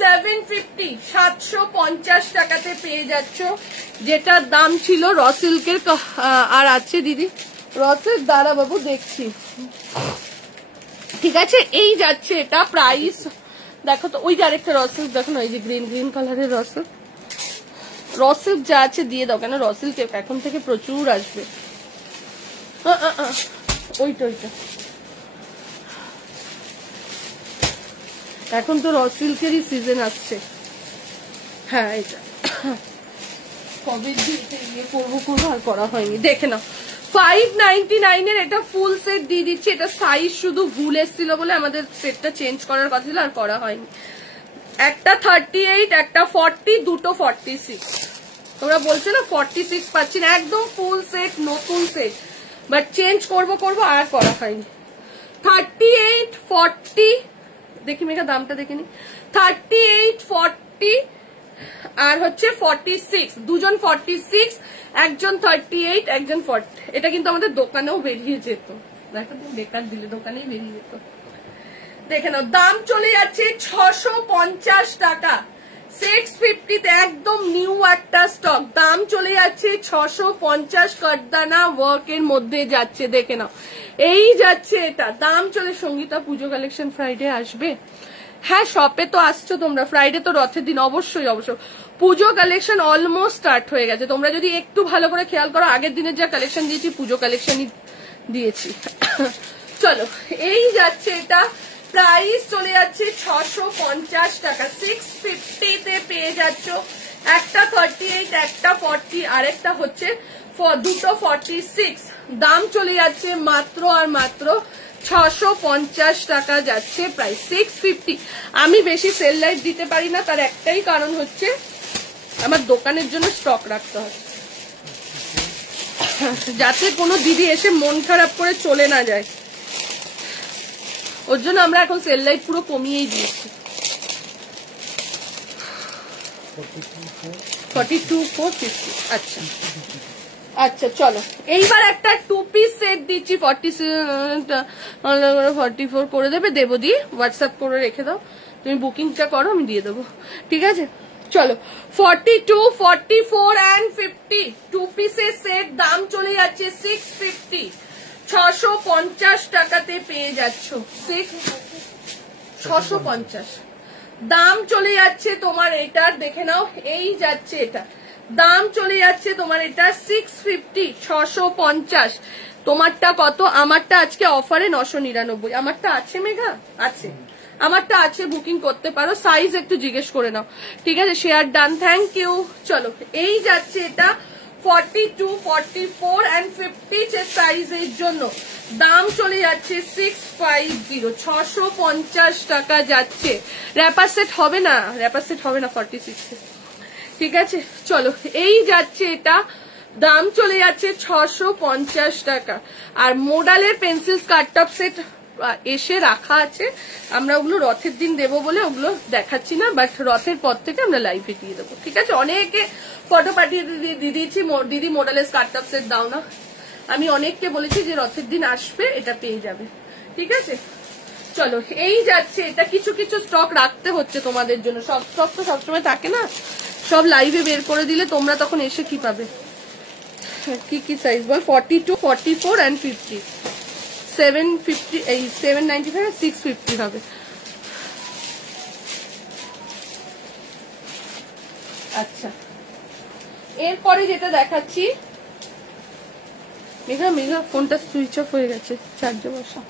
750 750 টাকাতে পেয়ে যাচ্ছ, যেটার দাম ছিল র সিল্কের। আর আছে দিদি রসের, দাঁড়া বাবু দেখছি, ঠিক আছে। এই যাচ্ছে এটা প্রাইস, দেখো তো ওই যে আরেকটা রসেল দেখো না, এই যে গ্রিন গ্রিন কালারের রসেল, রসেল যা আছে দিয়ে দাও, কেন রসেল এখন থেকে প্রচুর আসবে। ওইটা ওইটা এখন তো র সিল্কেরই সিজন আসছে। হ্যাঁ এটা কবে দিয়ে করবো আর করা হয়নি। দেখে নাও 599 এর এটা ফুল সেট দিয়ে দিচ্ছি। এটা সাইজ শুধু ভুল এসেছিল বলে আমাদের সেটটা চেঞ্জ করার কথা ছিল, আর করা হয়নি। একটা 38, একটা 40, দুটো 46। তোমরা বলছো না 46 পাচ্ছি না, একদম ফুল সেট নতুন সেট, বাট চেঞ্জ করবো আর করা হয়নি। 38 40 দেখি মেঘা দামটা দেখিনি, 38 40 আর হচ্ছে 46, দুজন 46, একজন 38, একজন 40। এটা কিন্তু আমাদের দোকানেও বেরিয়ে যেত, দেখো তুমি বেকার দিলে, দোকানেই বেরিয়ে যেত। দেখে নাও দাম চলে যাচ্ছে 650 টাকা, 650-তে একদম নিউ একটা স্টক, দাম চলে যাচ্ছে 650, কাটদানা ওয়ার্কের মধ্যে যাচ্ছে। দেখে নাও এই যাচ্ছে এটা, দাম চলে। সঙ্গীতা পুজো কালেকশন ফ্রাইডে আসবে? হ্যাঁ শপে তো আসছো তোমরা, ফ্রাইডে তো রথের দিন, অবশ্যই অবশ্যই। পুজো কালেকশন অলমোস্ট স্টার্ট হয়ে গেছে, তোমরা যদি একটু ভালো করে খেয়াল করো, আগের দিনের যা কালেকশন দিয়েছি পুজো কালেকশনই দিয়েছি। চলো এই যাচ্ছে এটা, প্রাইস চলে যাচ্ছে 650 টাকা, 650-তে পেয়ে যাচ্ছ। একটা 38, একটা 40, আরেকটা হচ্ছে দুটো 46, দাম চলে যাচ্ছে মাত্র আর মাত্র 650 টাকা যাচ্ছে প্রাইস। 650। আমি বেশি সেল লাইট দিতে পারি না, তার একটাই কারণ হচ্ছে আমার দোকানের জন্য স্টক রাখতে হয়, যাতে কোনো দিদি এসে মন খারাপ করে চলে না যায়, ওর জন্য আমরা এখন সেল লাইট পুরো কমিয়েই দিয়েছি। 42 450। আচ্ছা আচ্ছা চলো এইবার একটা 2 পিস সেট দিচ্ছি, 44 করে দেবে, দেবো দিয়ে হোয়াটসঅ্যাপ করে রেখে দাও, তুমি বুকিংটা করো আমি দিয়ে দেবো, ঠিক আছে। চলো 42 44 and 50 2 পিসের সেট, দাম চলে যাচ্ছে 650, 650 টাকাতে পেয়ে যাচ্ছ। 650 দাম চলে যাচ্ছে তোমার এটার, দেখে নাও এই যাচ্ছে এটা, দাম চলে যাচ্ছে তোমার এটা 650, 650। তোমারটা কত? আমারটা আজকে অফারে 999। আমারটা আছে মেঘা? আছে, আমারটা আছে, বুকিং করতে পারো, সাইজ একটু জিজ্ঞেস করে নাও, ঠিক আছে। Share done, thank you. চলো এই যাচ্ছে এটা 42 44 and 50 সাইজের জন্য, দাম চলে যাচ্ছে 650, 650 টাকা যাচ্ছে। র্যাপার সেট হবে না, র্যাপার সেট হবে না 46, ঠিক আছে। চলো এই যাচ্ছে এটা, দাম চলে যাচ্ছে 650 টাকা। আর মোডালের পেন্সিল কাটটপ সেট এসে রাখা আছে, আমরা ওগুলো রথের দিন দেবো বলে ওগুলো দেখাচ্ছি না, বাট রথের পর থেকে আমরা লাইভে দিয়ে দেবো, ঠিক আছে। অনেকে ফটো পাঠিয়ে দিয়ে দিয়েছি, দিদি মোডালের কাটটপ সেট দাও না, আমি অনেককে বলেছি যে রথের দিন আসবে, এটা পেয়ে যাবে, ঠিক আছে। চলো এই যাচ্ছে এটা, কিছু কিছু স্টক রাখতে হচ্ছে তোমাদের জন্য, সব স্টক তো সবসময় থাকে না, সব লাইভে বের করে দিলে তোমরা তখন এসে কি পাবে? কি কি সাইজ বল? 42, 44 and 50, 750, এই 795 আর 650 হবে। আচ্ছা, এরপরে যেটা দেখাচ্ছি, মেঘা মেঘা ফোনটা সুইচ অফ হয়ে গেছে, চার্জে বসা।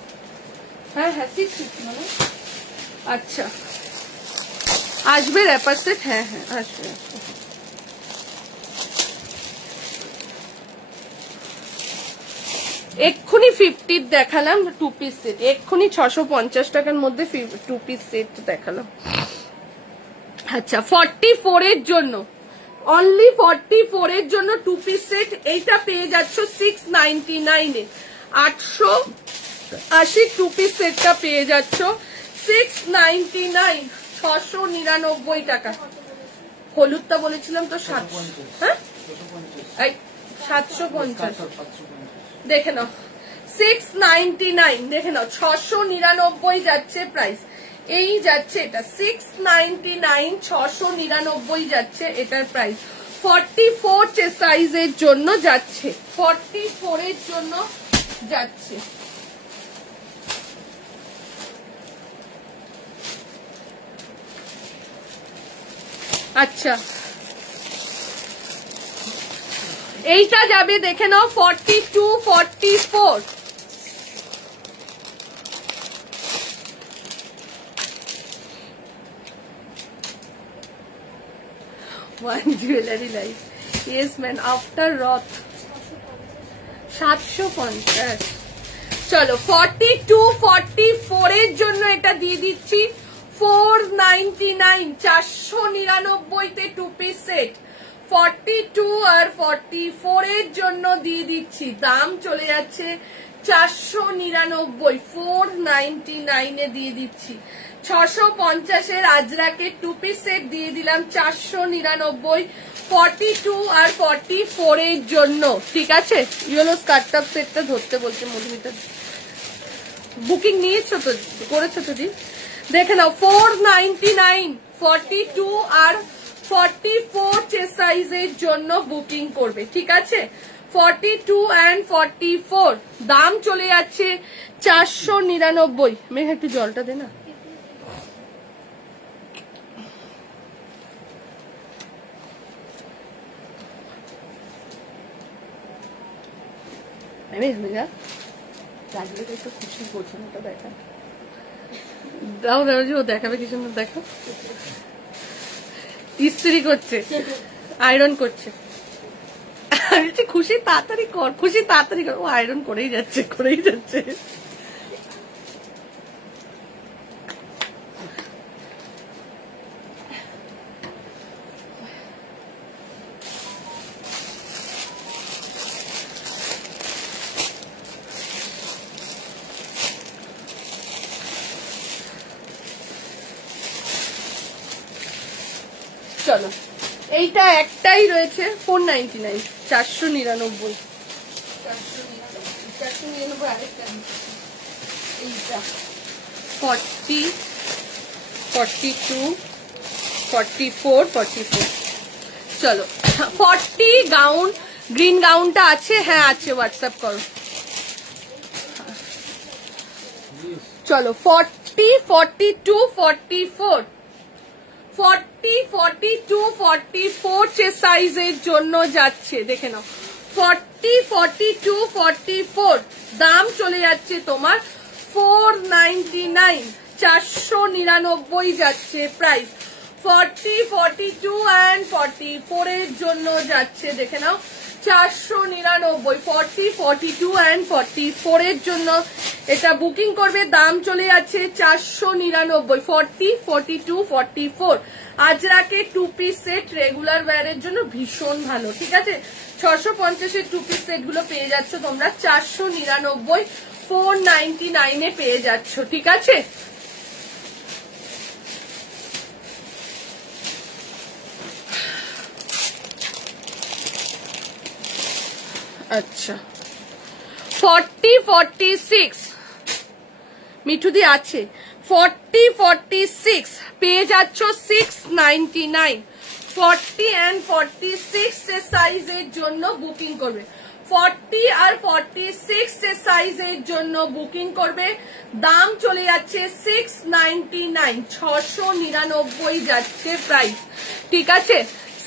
হ্যাঁ হ্যাঁ 650 মানে। আচ্ছা, আসবে র্যাপার সেট? হ্যাঁ হ্যাঁ আসবে আসবে। এক্ষুনি 50 দেখালাম 2 পিস সেট, এক্ষুনি 650 টাকার মধ্যে 2 পিস সেট দেখালাম। আচ্ছা, 44 এর জন্য, অনলি 44 এর জন্য 2 পিস সেট, এইটা পেয়ে যাচ্ছ 699 এ। 880 2 পিস সেটটা পেয়ে যাচ্ছ 699, 699 টাকা। হলুদটা বলেছিলাম তো 700, হ্যাঁ 750, দেখে নাও 699, দেখে নাও 699 যাচ্ছে প্রাইস, এই যাচ্ছে এটা 699, 699 যাচ্ছে এটার প্রাইস। 44 সাইজের জন্য যাচ্ছে, 44 এর জন্য যাচ্ছে। আচ্ছা, এইটা যাবে দেখে নাও 42, 44, one jewelry life, yes man, after Roth 750। চলো 42, 44 এর জন্য এটা দিয়ে দিচ্ছি 499, 499 তে 2 পিস সেট। 42 আর 44 এর জন্য দিয়ে দিচ্ছি, দাম চলে যাচ্ছে 499, 499 এ দিয়ে দিচ্ছি। 650 এর আজরাকের 2 পিস সেট দিয়ে দিলাম 499, 42 আর 44 এর জন্য। ঠিক আছে, ইয়েলো স্কার্টআপ সেটটা ধরতে বলছে মধুমিতা। বুকিং নিয়েছো তো, করেছো তো? দেখে নাও 499, 42 আর 44 সাইজের জন্য বুকিং করবে। ঠিক আছে, 42 and 44, দাম চলে যাচ্ছে 499। মেঘা একটু জলটা দে না। মেঘা লাগলে তো একটু খুশি করছে না, ওটা দেখা দাও দাও, যে ও দেখাবে কি সুন্দর, দেখো ইস্ত্রি করছে, আয়রন করছে। আমি বলছি খুশি তাড়াতাড়ি কর, খুশি তাড়াতাড়ি কর, ও আয়রন করেই যাচ্ছে, করেই যাচ্ছে। চলো, এইটা একটাই রয়েছে 499, 499, 499 আরেকটা, এইটা 40, 42, 44, 44। চলো 40 গাউন, গ্রিন গাউনটা আছে? হ্যাঁ আছে, হোয়াটসঅ্যাপ করো। চলো 40, 42, 44, 40, 42, 44 সাইজের জন্য যাচ্ছে। দেখে নাও 40, 42, 44, দাম চলে যাচ্ছে তোমার 499, 499 যাচ্ছে প্রাইস। 40, 42 and 44 এর জন্য যাচ্ছে, দেখে নাও 499, 40, 42 and 44 এর জন্য এটা বুকিং করবে, দাম চলে যাচ্ছে 499, 40, 42, 44। আজরাকে 2 পিস সেট রেগুলার ওয়্যারের জন্য ভীষণ ভালো। ঠিক আছে, 650 এর 2 পিস সেট গুলো পেয়ে যাচ্ছ তোমরা 499, 499 এ পেয়ে যাচ্ছ। ঠিক আছে, আচ্ছা 40, 46 মিঠুদি আছে, 40, 46 পেয়ে যাচ্ছ 699, 40 and 46 এর সাইজের জন্য বুকিং করবে, 40 আর 46 এর সাইজের জন্য বুকিং করবে। দাম চলে যাচ্ছে 699, 699 যাচ্ছে প্রাইস, ঠিক আছে?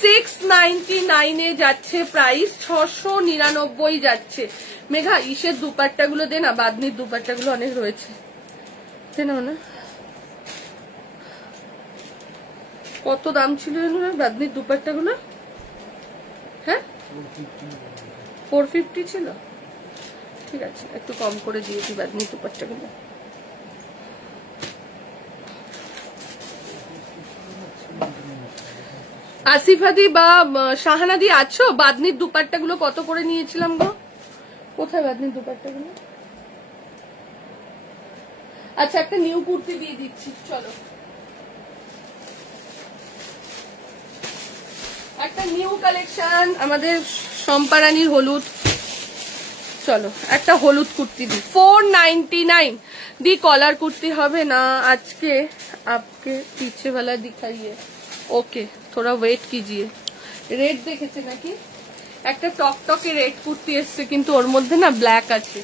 699 এ যাচ্ছে প্রাইস, 699 যাচ্ছে। মেঘা ইসের দুপাট্টা গুলো দে না, বাদনির দুপাট্টা গুলো অনেক রয়েছে, দে না। কত দাম ছিল বাদনির দুপাট্টা গুলো? হ্যাঁ 450 ছিল, ঠিক আছে একটু কম করে দিয়েছি বাদনির দুপাট্টা গুলো। আসিফাদি বা শাহানাদি আছো? বাদনির দুপাট্টা গুলো কত করে নিয়েছিলাম গো? কোথায় বাদনির দুপাট্টা গুলো? আচ্ছা একটা নিউ কুর্তি দিয়ে দিচ্ছি, চলো একটা নিউ কালেকশন আমাদের সম্পারানির হলুদ, চলো একটা হলুদ কুর্তি দি 499 দি। কলার কুর্তি হবে না আজকে, আপকে পিছে वाला दिखाइए। ओके थोड़ा वेट कीजिए। রেড দেখেছে নাকি? একটা টকটকে রেড কুর্তি এসছে, কিন্তু ওর মধ্যে না ব্ল্যাক আছে,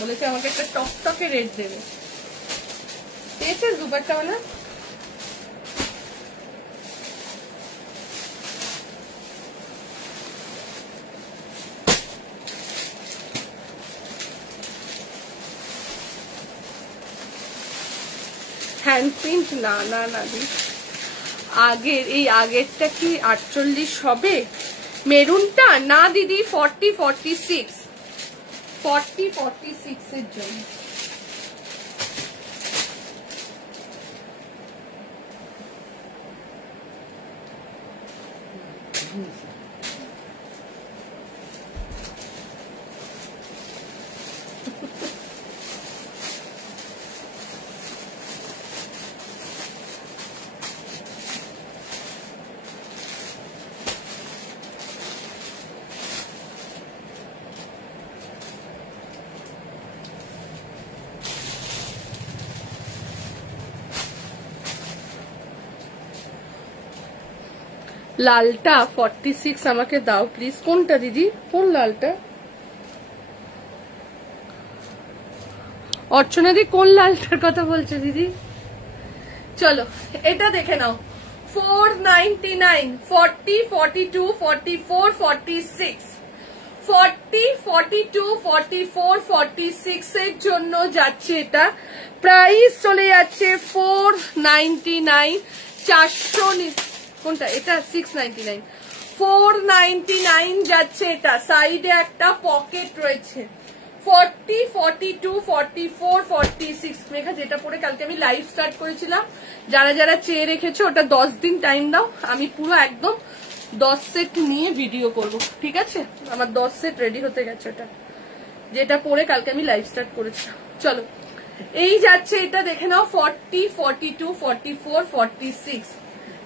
বলেছে আমাকে একটা টকটকে রেড দেবে। পেয়েছে দুপাট্টা वाला? হ্যান্ড প্রিন্ট না না না দি, আগের এই আগেরটা কি 48 হবে? মেরুনটা না দিদি, 40 46 40 46 এর জন্য। লালটা 46 আমাকে দাও প্লিজ। কোনটা দিদি, কোন লালটা? অর্চনা দি কোন লালটার কথা বলছে দিদি? চলো এটা দেখে নাও, 499, 40 42 44 46, 40 42 44 46 এর জন্য যাচ্ছে এটা। প্রাইস চলে যাচ্ছে 499, 400। কোনটা এটা? 699, 499 যাচ্ছে এটা। সাইডে একটা পকেট রয়েছে, 40 42 44 46। মেঘা যেটা পরে কালকে আমি লাইভ স্টার্ট করেছিলাম, যারা যারা চেয়ে রেখেছো ওটা 10 দিন টাইম দাও, আমি পুরো একদম 10 সেট নিয়ে ভিডিও করব, ঠিক আছে? আমার 10 সেট রেডি হতে গেছে, ওটা যেটা পরে কালকে আমি লাইভ স্টার্ট করেছিলাম। চলো এই যাচ্ছে এটা দেখে নাও, 40 42 44 46।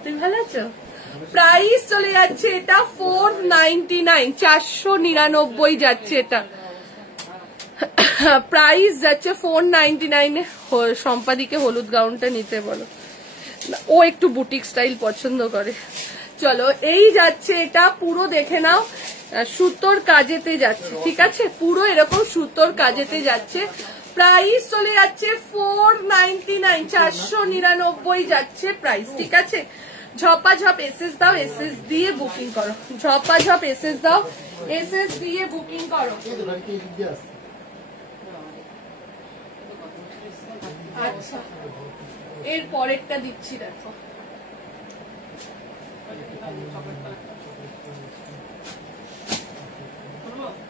তুমি ভালো আছো? প্রাইস চলে যাচ্ছে এটা 499, 499 যাচ্ছে এটা। প্রাইস যাচ্ছে 499 এ। সম্পাদিকে হলুদ গাউনটা নিতে বলো, ও একটু বুটিক স্টাইল পছন্দ করে। চলো এই যাচ্ছে এটা, পুরো দেখে নাও সুতোর কাজেতে যাচ্ছে, ঠিক আছে? পুরো এরকম সুতোর কাজেতে যাচ্ছে। প্রাইস চলে যাচ্ছে 499, 499 যাচ্ছে প্রাইস, ঠিক আছে? ঝপাঝপ এসএস দাও, এসএস দিয়ে বুকিং করো, ঝপাঝপ এসএস দাও, এসএস দিয়ে বুকিং করো। আচ্ছা এর পরেরটা দিচ্ছি, দেখো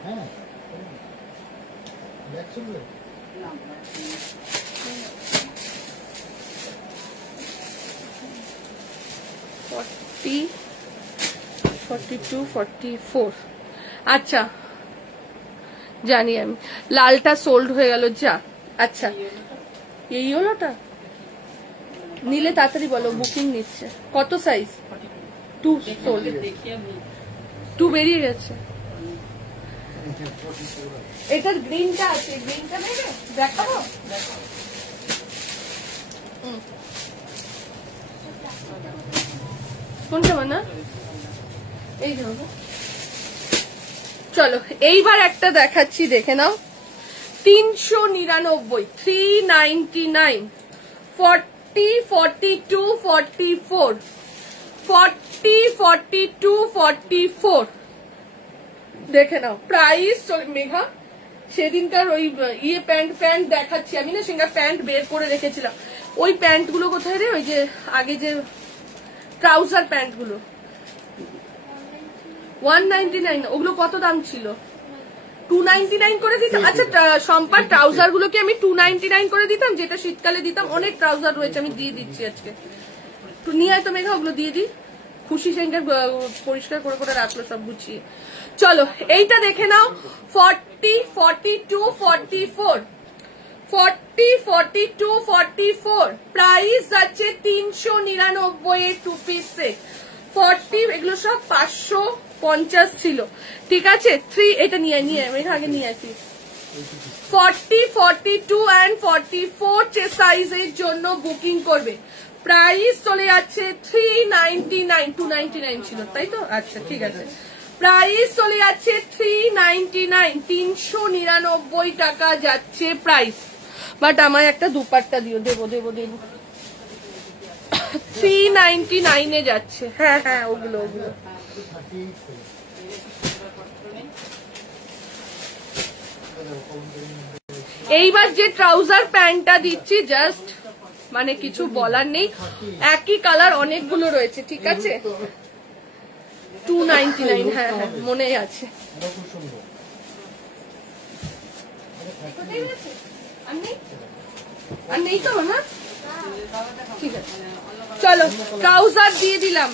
হ্যাঁ 40 42 44। আচ্ছা জানি আমি, লালটা সোল্ড হয়ে গেল যা। আচ্ছা এই হলোটা নিলে তাড়াতাড়ি বলো, বুকিং নিচ্ছে। কত সাইজ? 2 সোল্ড, 2 বেরিয়ে গেছে। এটার গ্রিনটা আছে, গ্রিনটা নেবে দেখাবো। কোনটা মানা এই যাবো। চলো এইবার একটা দেখাচ্ছি, দেখে নাও। 399, 399, 40, 42, 44, 40, 42, 44 দেখে নাও প্রাইস। মেঘা সেদিনকার ওই ইয়ে প্যান্ট দেখাচ্ছি আমি না, সেদিনকার প্যান্ট বের করে রেখেছিলাম। ওই প্যান্ট গুলো কোথায় রে? ওই যে আগে যে ট্রাউজার প্যান্ট গুলো 199, ওগুলো কত দাম ছিল? 299 করে দিতাম। আচ্ছা সম্পার ট্রাউজার গুলোকে আমি 299 করে দিতাম, যেটা শীতকালে দিতাম। অনেক ট্রাউজার রয়েছে, আমি দিয়ে দিচ্ছি আজকে। নিয়ে আয় তো মেঘা, ওগুলো দিয়ে দিই। খুশি সেঙ্গার পরিষ্কার করে করে রাখলো সব গুছিয়ে। চলো এইটা দেখে নাও। 40, 42, 44, 40, 42, 44 প্রাইস আছে 399 এর 2 পিস সেট। 40 এগুলো সব 550 ছিল, ঠিক আছে। 3 এটা নিয়ে মেঘা আগে নিয়ে আসি। 40, 42 and 44 সাইজের জন্য বুকিং করবে। প্রাইস চলে যাচ্ছে 399, 299 ছিল তাই তো? আচ্ছা ঠিক আছে। প্রাইস চলে যাচ্ছে 399, 399 টাকা যাচ্ছে প্রাইস। বাট আমায় একটা দুপাট্টা দিও, দেবো 399 এ যাচ্ছে। হ্যাঁ হ্যাঁ ওগুলো এইবার যে ট্রাউজার প্যান্টটা দিচ্ছি জাস্ট মানে কিছু বলার নেই, একই কালার অনেকগুলো রয়েছে, ঠিক আছে। 299, হ্যাঁ হ্যাঁ মনে আছে। আর নেই তো না, ঠিক আছে। চলো ট্রাউজার দিয়ে দিলাম,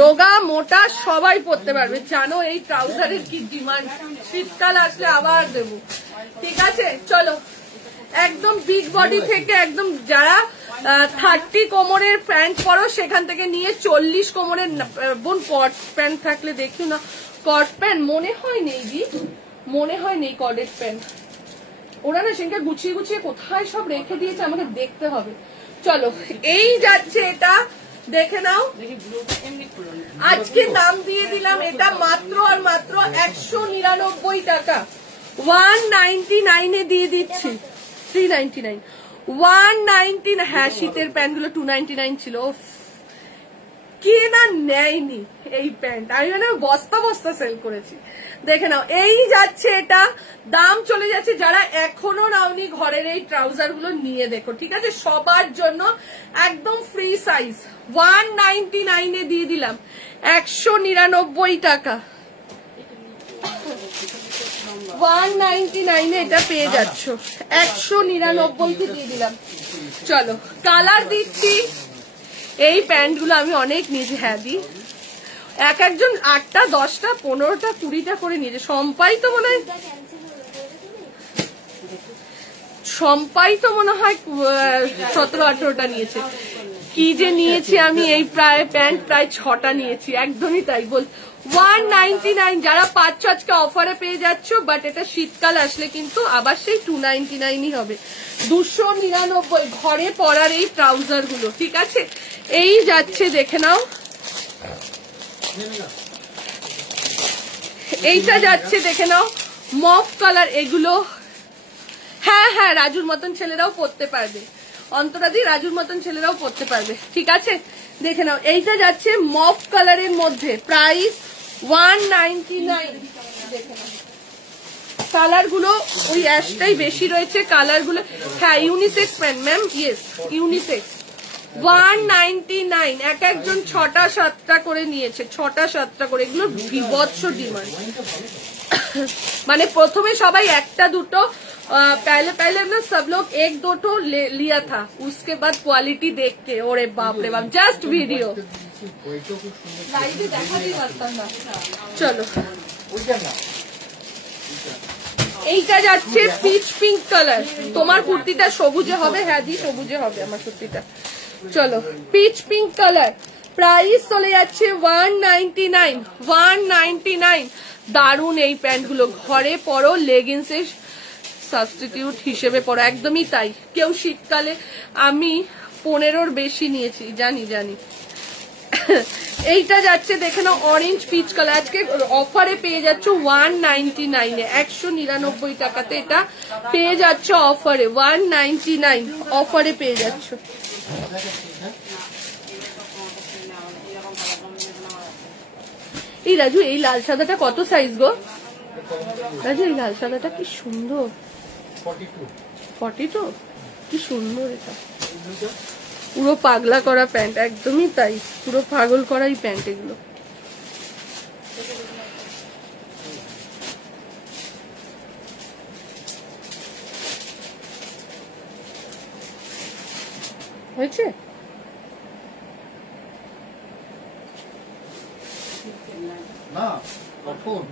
রোগা মোটা সবাই পরতে পারবে। জানো এই ট্রাউজারের কি ডিমান্ড, শীতকাল আসলে আবার দেবো, ঠিক আছে। চলো একদম বিগ বডি থেকে একদম যারা 30 কোমরের প্যান্ট পরো সেখান থেকে নিয়ে 40 কোমরের বোন কট প্যান্ট থাকলে দেখিও না। কট প্যান্ট মনে হয় নেই জি, মনে হয় নেই কটের প্যান্ট। ওরা না সেখানে গুছিয়ে গুছিয়ে কোথায় সব রেখে দিয়েছে, আমাকে দেখতে হবে। চলো এই যাচ্ছে এটা, দেখে নাও। আজকে দাম দিয়ে দিলাম এটা মাত্র আর মাত্র 199 টাকা। 199 এ দিয়ে দিচ্ছি। 399, 199। হ্যাঁ শীতের প্যান্ট গুলো 299 ছিল। কে না নেয়নি এই প্যান্ট, আমি মানে বস্তা বস্তা সেল করেছি। দেখে নাও এই যাচ্ছে এটা, দাম চলে যাচ্ছে। যারা এখনো নাওনি ঘরের এই ট্রাউজার গুলো নিয়ে দেখো, ঠিক আছে। সবার জন্য একদম ফ্রি সাইজ। 199 এ দিয়ে দিলাম 199 টাকা। 199 এ এটা পেয়ে যাচ্ছ, 199 কে দিয়ে দিলাম। চলো কালার দিচ্ছি। এই প্যান্ট গুলো আমি অনেক নিয়েছি, হ্যাঁ দি এক একজন 8টা 10টা 15টা 20টা করে নিয়েছে। সম্পাই তো মনে হয় 17-18টা নিয়েছে। কি যে নিয়েছি আমি, এই প্রায় প্যান্ট প্রায় 6টা নিয়েছি, একদমই তাই বল। 199 যারা 5 আজকে অফারে পেয়ে যাচ্ছ, বাট এটা শীতকাল আসলে কিন্তু আবার সেই 299ই হবে। 299 ঘরে পরার এই ট্রাউজার গুলো, ঠিক আছে। এই যাচ্ছে দেখে নাও, এইটা যাচ্ছে দেখে নাও মফ কালার। এগুলো হ্যাঁ হ্যাঁ রাজুর মতন ছেলেরাও পরতে পারবে, অন্তরাদি রাজুর মতন ছেলেরাও পরতে পারবে, ঠিক আছে। দেখে নাও এইটা যাচ্ছে মফ কালারের মধ্যে, প্রাইস 199। দেখে নাও কালার গুলো ওই অ্যাশটাই বেশি রয়েছে, কালার গুলো হ্যাঁ unisex pant ma'am, yes unisex. 199, এক একজন 6টা 7টা করে নিয়েছে, 6টা 7টা করে। এগুলো বিভৎস ডিমান্ড। মানে প্রথমে সবাই 1টা 2টো पहले ना सब लोग 1-2 लिया था, उसके बाद क्वालिटी देख के ओरे बाप रे बाप, जस्ट वीडियो लाइव देखा भी পারতাম না। চলো এইটা যাচ্ছে পিচ পিঙ্ক কালার। তোমার কুর্তিটা সবুজে হবে, হ্যাঁ দি সবুজে হবে আমার কুর্তিটা। চলো পিচ পিঙ্ক কালার, প্রাইস চলে যাচ্ছে 199, 199। দারুন এই প্যান্ট গুলো, ঘরে পরো, লেগিংস এর সাবস্টিটিউট হিসেবে পড়ো, একদমই তাই। কেউ শীতকালে আমি 15-র বেশি নিয়েছি, জানি এইটা যাচ্ছে দেখে নাও অরেঞ্জ পিচ কালার, আজকে অফারে পেয়ে যাচ্ছ 199 199 টাকাতে এটা পেয়ে যাচ্ছ অফারে, 199 অফারে পেয়ে যাচ্ছ। এই রাজু এই লাল সাদাটা কত সাইজ গো রাজু? এই লাল সাদাটা কি সুন্দর, 42 কি সুন্দর, এটা পুরো পাগলা করা প্যান্ট, একদমই তাই, পুরো পাগল করাই প্যান্ট এগুলো। হয়েছে? না কখন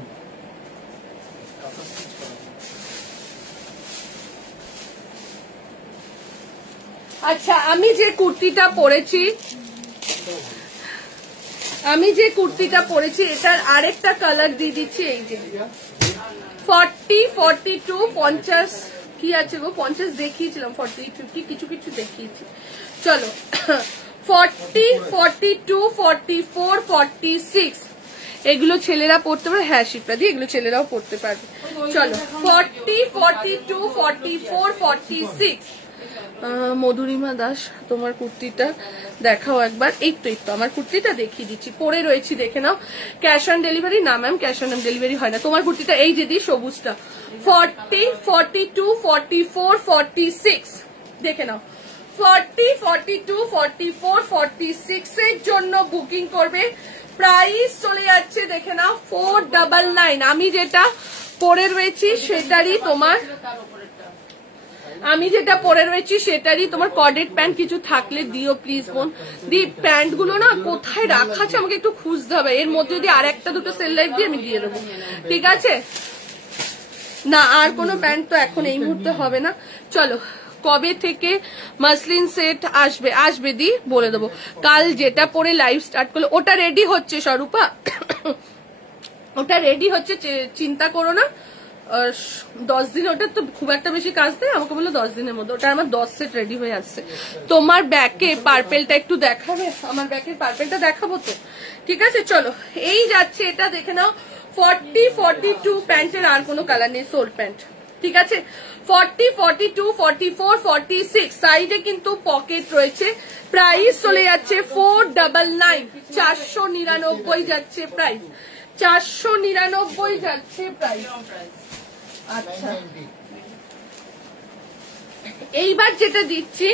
আচ্ছা, আমি যে কুর্তিটা পরেছি এটার আরেকটা কালার দিয়ে দিচ্ছি, এই যে 40, 42, 50 কি আছে গো? 50 দেখিয়েছিলাম, 40, 50 কিছু কিছু দেখিয়েছি। চলো 40, 42, 44, 46 এগুলো ছেলেরা পড়তে পারে। হ্যাঁ শিপ্রা দি, এগুলো ছেলেরাও পড়তে পারবে। চলো 40, 42, 44, 46। মধুরিমা দাস, তোমার কুর্তিটা দেখাও একবার। এই তো আমার কুর্তিটা দেখিয়ে দিচ্ছি, পরে রয়েছি, দেখে নাও। Cash on delivery? না ম্যাম, ক্যাশ অন ডেলিভারি হয় না। তোমার কুর্তিটা এই যে দি সবুজটা, 40, 42, 44, 46 দেখে নাও। 40, 42, 44, 46 এর জন্য বুকিং করবে। প্রাইস চলে যাচ্ছে দেখে নাও 499। আমি যেটা পরে রয়েছি সেটারই তোমার কর্ডেড প্যান্ট কিছু থাকলে দিও প্লিজ বোন। দি প্যান্ট গুলো না কোথায় রাখা আছে আমাকে একটু খুঁজতে হবে, এর মধ্যে যদি আর একটা দুটো সেল লাইট দিয়ে আমি দিয়ে দেবো, ঠিক আছে? না আর কোনো প্যান্ট তো এখন এই মুহূর্তে হবে না। চলো কবে থেকে মাসলিন সেট আসবে দি বলে দেবো। কাল যেটা পরে লাইভ স্টার্ট করলো ওটা রেডি হচ্ছে স্বরূপা, ওটা রেডি হচ্ছে, চিন্তা করো না। 10 দিন, ওটা তো খুব একটা বেশি কাজ দেয়, আমাকে বললো 10 দিনের মধ্যে। ওটা আমার 10 সেট রেডি হয়ে আসছে। তোমার ব্যাকে পার্পেলটা একটু দেখাবে? আমার ব্যাকের পার্পেলটা দেখাবো তো, ঠিক আছে? চলো এই যাচ্ছে, এটা দেখে নাও 40, 42 প্যান্টের আর কোনো কালার নেই, সোল প্যান্ট, ঠিক আছে? 40, 42, 44, 46 সাইডে কিন্তু পকেট রয়েছে। প্রাইস চলে যাচ্ছে 499, 499 যাচ্ছে প্রাইস, 499 যাচ্ছে প্রাইস। আচ্ছা এইবার যেটা দিচ্ছি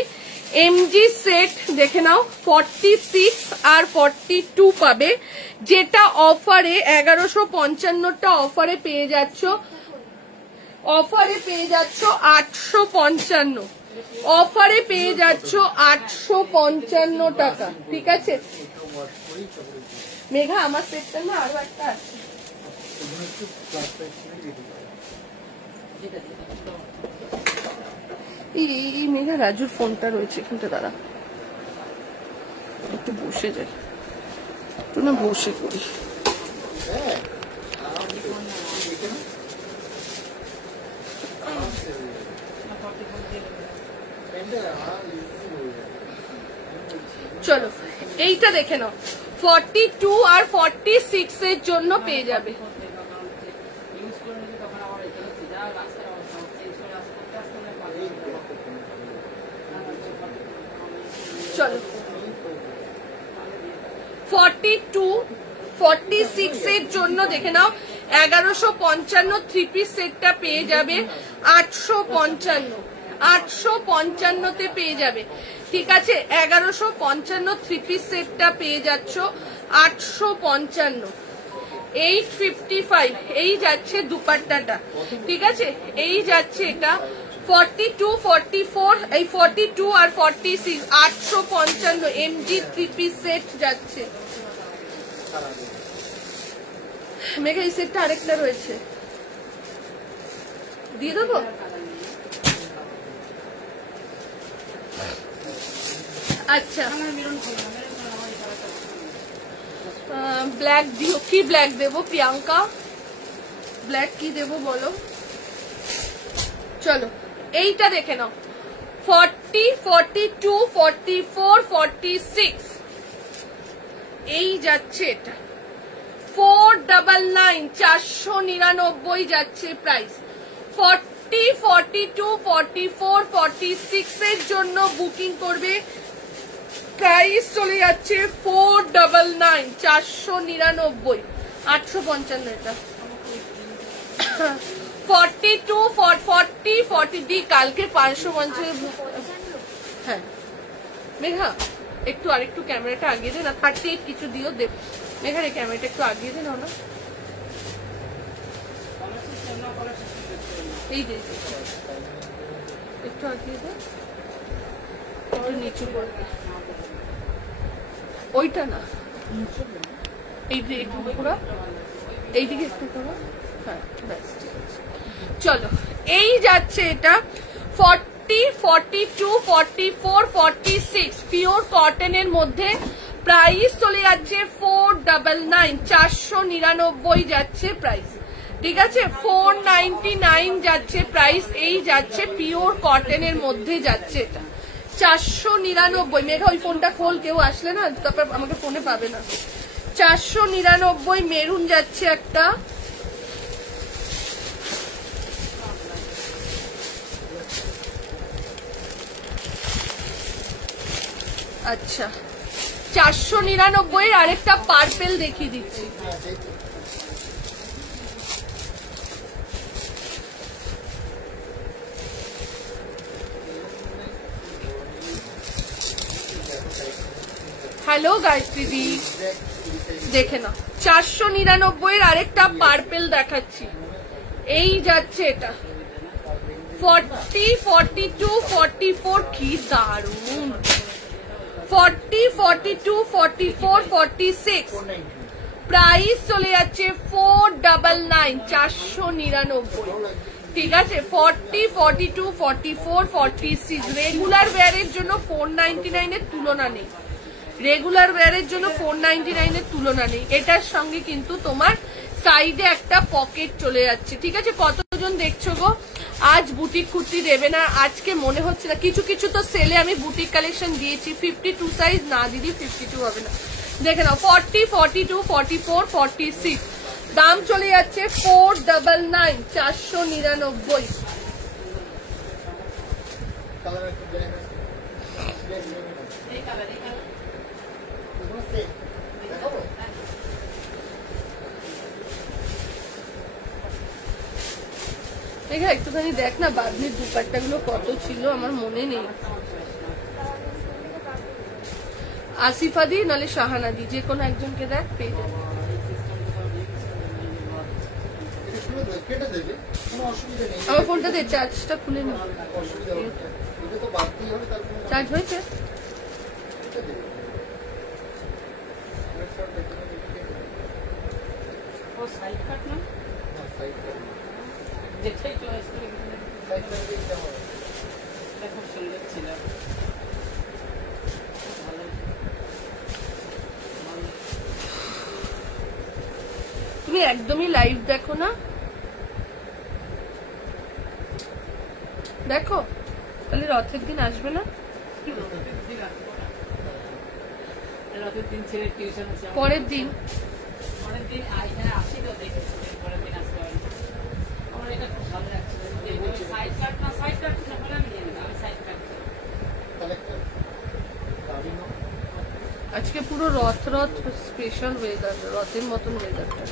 এমজি সেট দেখে নাও, 46 আর 42 পাবে, যেটা অফারে 1155টা অফারে পেয়ে যাচ্ছ, 855, অফারে পেয়ে যাচ্ছ 855 টাকা, ঠিক আছে? মেঘা আমার সেটটা না আরো একটা আছে, এই মেঘা রাজুর ফোনটা রয়েছে এখানটা, দাঁড়া একটু বসে যাই, একটু না বসে করি। চলো এইটা দেখে নাও, 42 আর 46 এর জন্য পেয়ে যাবে। চলো 42, 46 এর জন্য দেখে নাও 1155 থ্রি পিস সেটটা পেয়ে যাবে 855 তে পেয়ে যাবে, ঠিক আছে? 1155 থ্রি পিস সেটটা পেয়ে যাচ্ছ 855, 855 এই যাচ্ছে দুপাট্টাটা, ঠিক আছে? এই যাচ্ছে এটা 42, 44, এই 42 আর 46 855 এমজি থ্রি পিস সেট যাচ্ছে। মেঘা এই সেটটা আরেকটা রয়েছে, দিয়ে দেবো? আচ্ছা ব্ল্যাক দিও, কি ব্ল্যাক দেবো প্রিয়াঙ্কা? ব্ল্যাক কি দেবো বলো? চলো এইটা দেখে নাও, 40, 42, 44, 46 এই যাচ্ছে এটা 499 499 যাচ্ছে প্রাইস। 40, 42, 44, 46 এর জন্য বুকিং করবে, প্রাইস চলে যাচ্ছে 499 499 855 এটা 42, 40, 40 দি কালকে 550। হ্যাঁ মেঘা একটু আরেকটু ক্যামেরাটা আগিয়ে দে না, 38 কিছু দিও দে মেঘা, রে ক্যামেরাটা একটু আগিয়ে দে না, এই যে একটু আগিয়ে দে, একটু নিচু করবে, ওইটা না এইদিকে একটু করো, এইদিকে একটু করো, হ্যাঁ ব্যাস ঠিক আছে। চলো এই যাচ্ছে এটা 40, 42, 44, 46 পিওর কটনের মধ্যে, প্রাইস চলে যাচ্ছে 499 499 যাচ্ছে প্রাইস, ঠিক আছে 499 যাচ্ছে প্রাইস। এই যাচ্ছে পিওর কটনের মধ্যে যাচ্ছে এটা 499। মেঘা ওই ফোনটা খোল, কেউ আসলে না তারপর আমাকে ফোনে পাবে না। 499 মেরুন যাচ্ছে একটা, আচ্ছা 499 এর আরেকটা পার্পেল দেখিয়ে দিচ্ছি। হ্যালো গায়ত্রী দি, দেখে না 499 এর আরেকটা পার্পেল দেখাচ্ছি, এই যাচ্ছে এটা 40, 42, 44 কি দারুন, 40, 42, 44, 46 প্রাইস চলে যাচ্ছে 499 499, ঠিক আছে 40, 42, 44, 46 রেগুলার ওয়্যারের জন্য 499 এর তুলনা নেই, রেগুলার ওয়্যারের জন্য 499 এর তুলনা নেই। এটার সঙ্গে কিন্তু তোমার সাইডে একটা পকেট চলে যাচ্ছে, ঠিক আছে। কতজন দেখছো গো? আজ বুটিক কুর্তি দেবে না আজকে মনে হচ্ছে না, কিছু কিছু তো সেলে আমি বুটিক কালেকশন দিয়েছি। 52 সাইজ না দিদি, 52 হবে না, দেখে নাও 40, 42, 44, 46 দাম চলে যাচ্ছে 499 499। একটুখানি দেখ না বাদনির দুপাট্টা গুলো কত ছিল, আমার মনে নেই। আসিফা দি নাহলে শাহানা দি, যে কোনো একজনকে দেখ পেয়ে যাবে। আমার ফোনটা দে, চার্জটা খুলে নি, চার্জ হয়েছে। তুমি একদমই লাইভ দেখো না, দেখো তাহলে রথের দিন আসবে না, পরের দিন আজকে পুরো রথ রথ স্পেশাল ওয়েদার, রথের মতন ওয়েদারটা।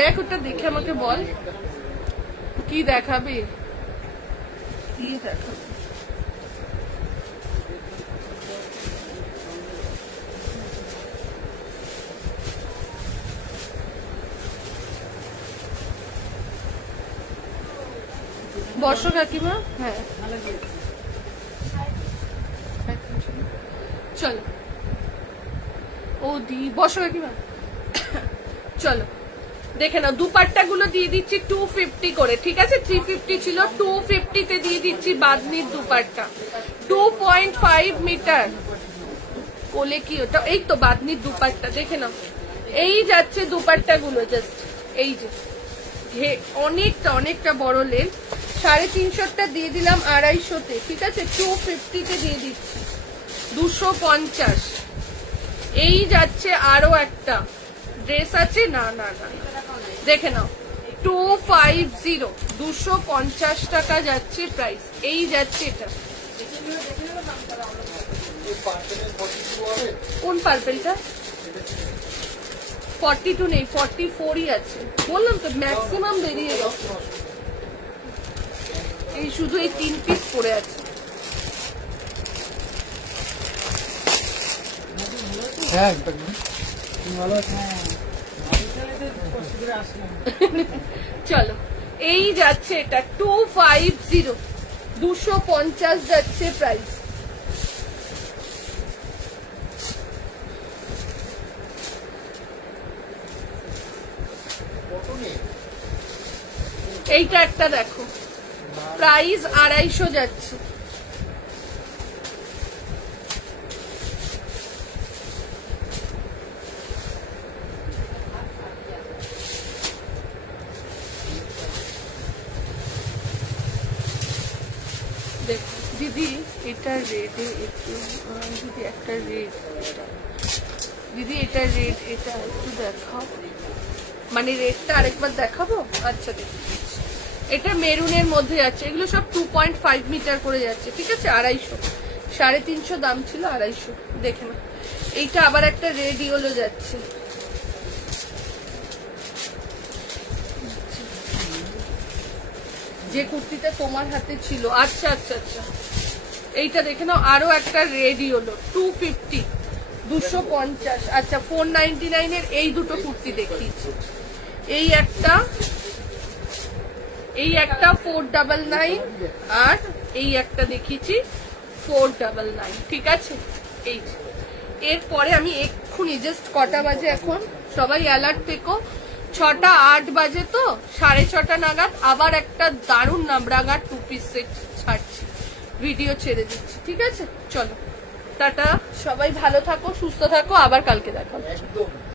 দেখ ওটা দেখে আমাকে বল কি দেখাবে, কি দেখাবে। বর্ষ কাকিমা, হ্যাঁ চলো ও দি বর্ষ কাকিমা, চলো দেখে নাও দুপাট্টা গুলো দিয়ে দিচ্ছি 250 করে, ঠিক আছে? 350 ছিল, 250 তে দিয়ে দিচ্ছি বাঁধনির দুপাট্টা, 2.5 মিটার। কোলে কি ওটা? এই তো বাঁধনির দুপাট্টা, দেখে নাও। এই যাচ্ছে দুপাট্টা গুলো, জাস্ট এই যে অনেকটা অনেকটা বড় লেন্থ। 350টা দিয়ে দিলাম 250-তে, ঠিক আছে? 250-তে দিয়ে দিচ্ছি 250। এই যাচ্ছে আরো একটা ড্রেস আছে, না না না দেখে নাও, 250, 250 টাকা যাচ্ছে প্রাইস। এই যাচ্ছে এটা, কোন পার্পেলটা? 42 নেই, 44ই আছে। বললাম তো ম্যাক্সিমাম বেরিয়ে গেছে। এই শুধু এই 3 পিস পড়ে আছে। চলো, এই যাচ্ছে এটা 250, 250 যাচ্ছে প্রাইস। এইটা একটা দেখো, প্রাইস 250 যাচ্ছে। দেখো দিদি, এটা রেডে একটু, দিদি একটা রেড, দিদি এটা রেড, এটা একটু দেখাও, মানে রেডটা আরেকবার দেখাবো? আচ্ছা দেখি, এটা মেরুনের মধ্যে যাচ্ছে। এগুলো সব 2.5 মিটার করে যাচ্ছে, ঠিক আছে? 250, 350 দাম ছিল, 250। দেখে না, এইটা আবার একটা রেড ইয়েলো যাচ্ছে। যে কুর্তিটা তোমার হাতে ছিল, আচ্ছা আচ্ছা আচ্ছা, এইটা দেখে নাও, আরো একটা রেড ইয়েলো, 250, 250। আচ্ছা 499 এর এই দুটো কুর্তি দেখিয়েছি। এই একটা 499, আর এই একটা দেখিয়েছি 499, ঠিক আছে? এই এরপরে আমি এক্ষুনি জাস্ট কটা বাজে এখন, সবাই অ্যালার্ট থেকো, 6টা 8 বাজে, তো 6:30 নাগাদ আবার একটা দারুণ নামরাগা 2 পিস সেট ছাড়ছি, ভিডিও ছেড়ে দিচ্ছি, ঠিক আছে? চলো টাটা, সবাই ভালো থাকো, সুস্থ থাকো, আবার কালকে দেখাবো।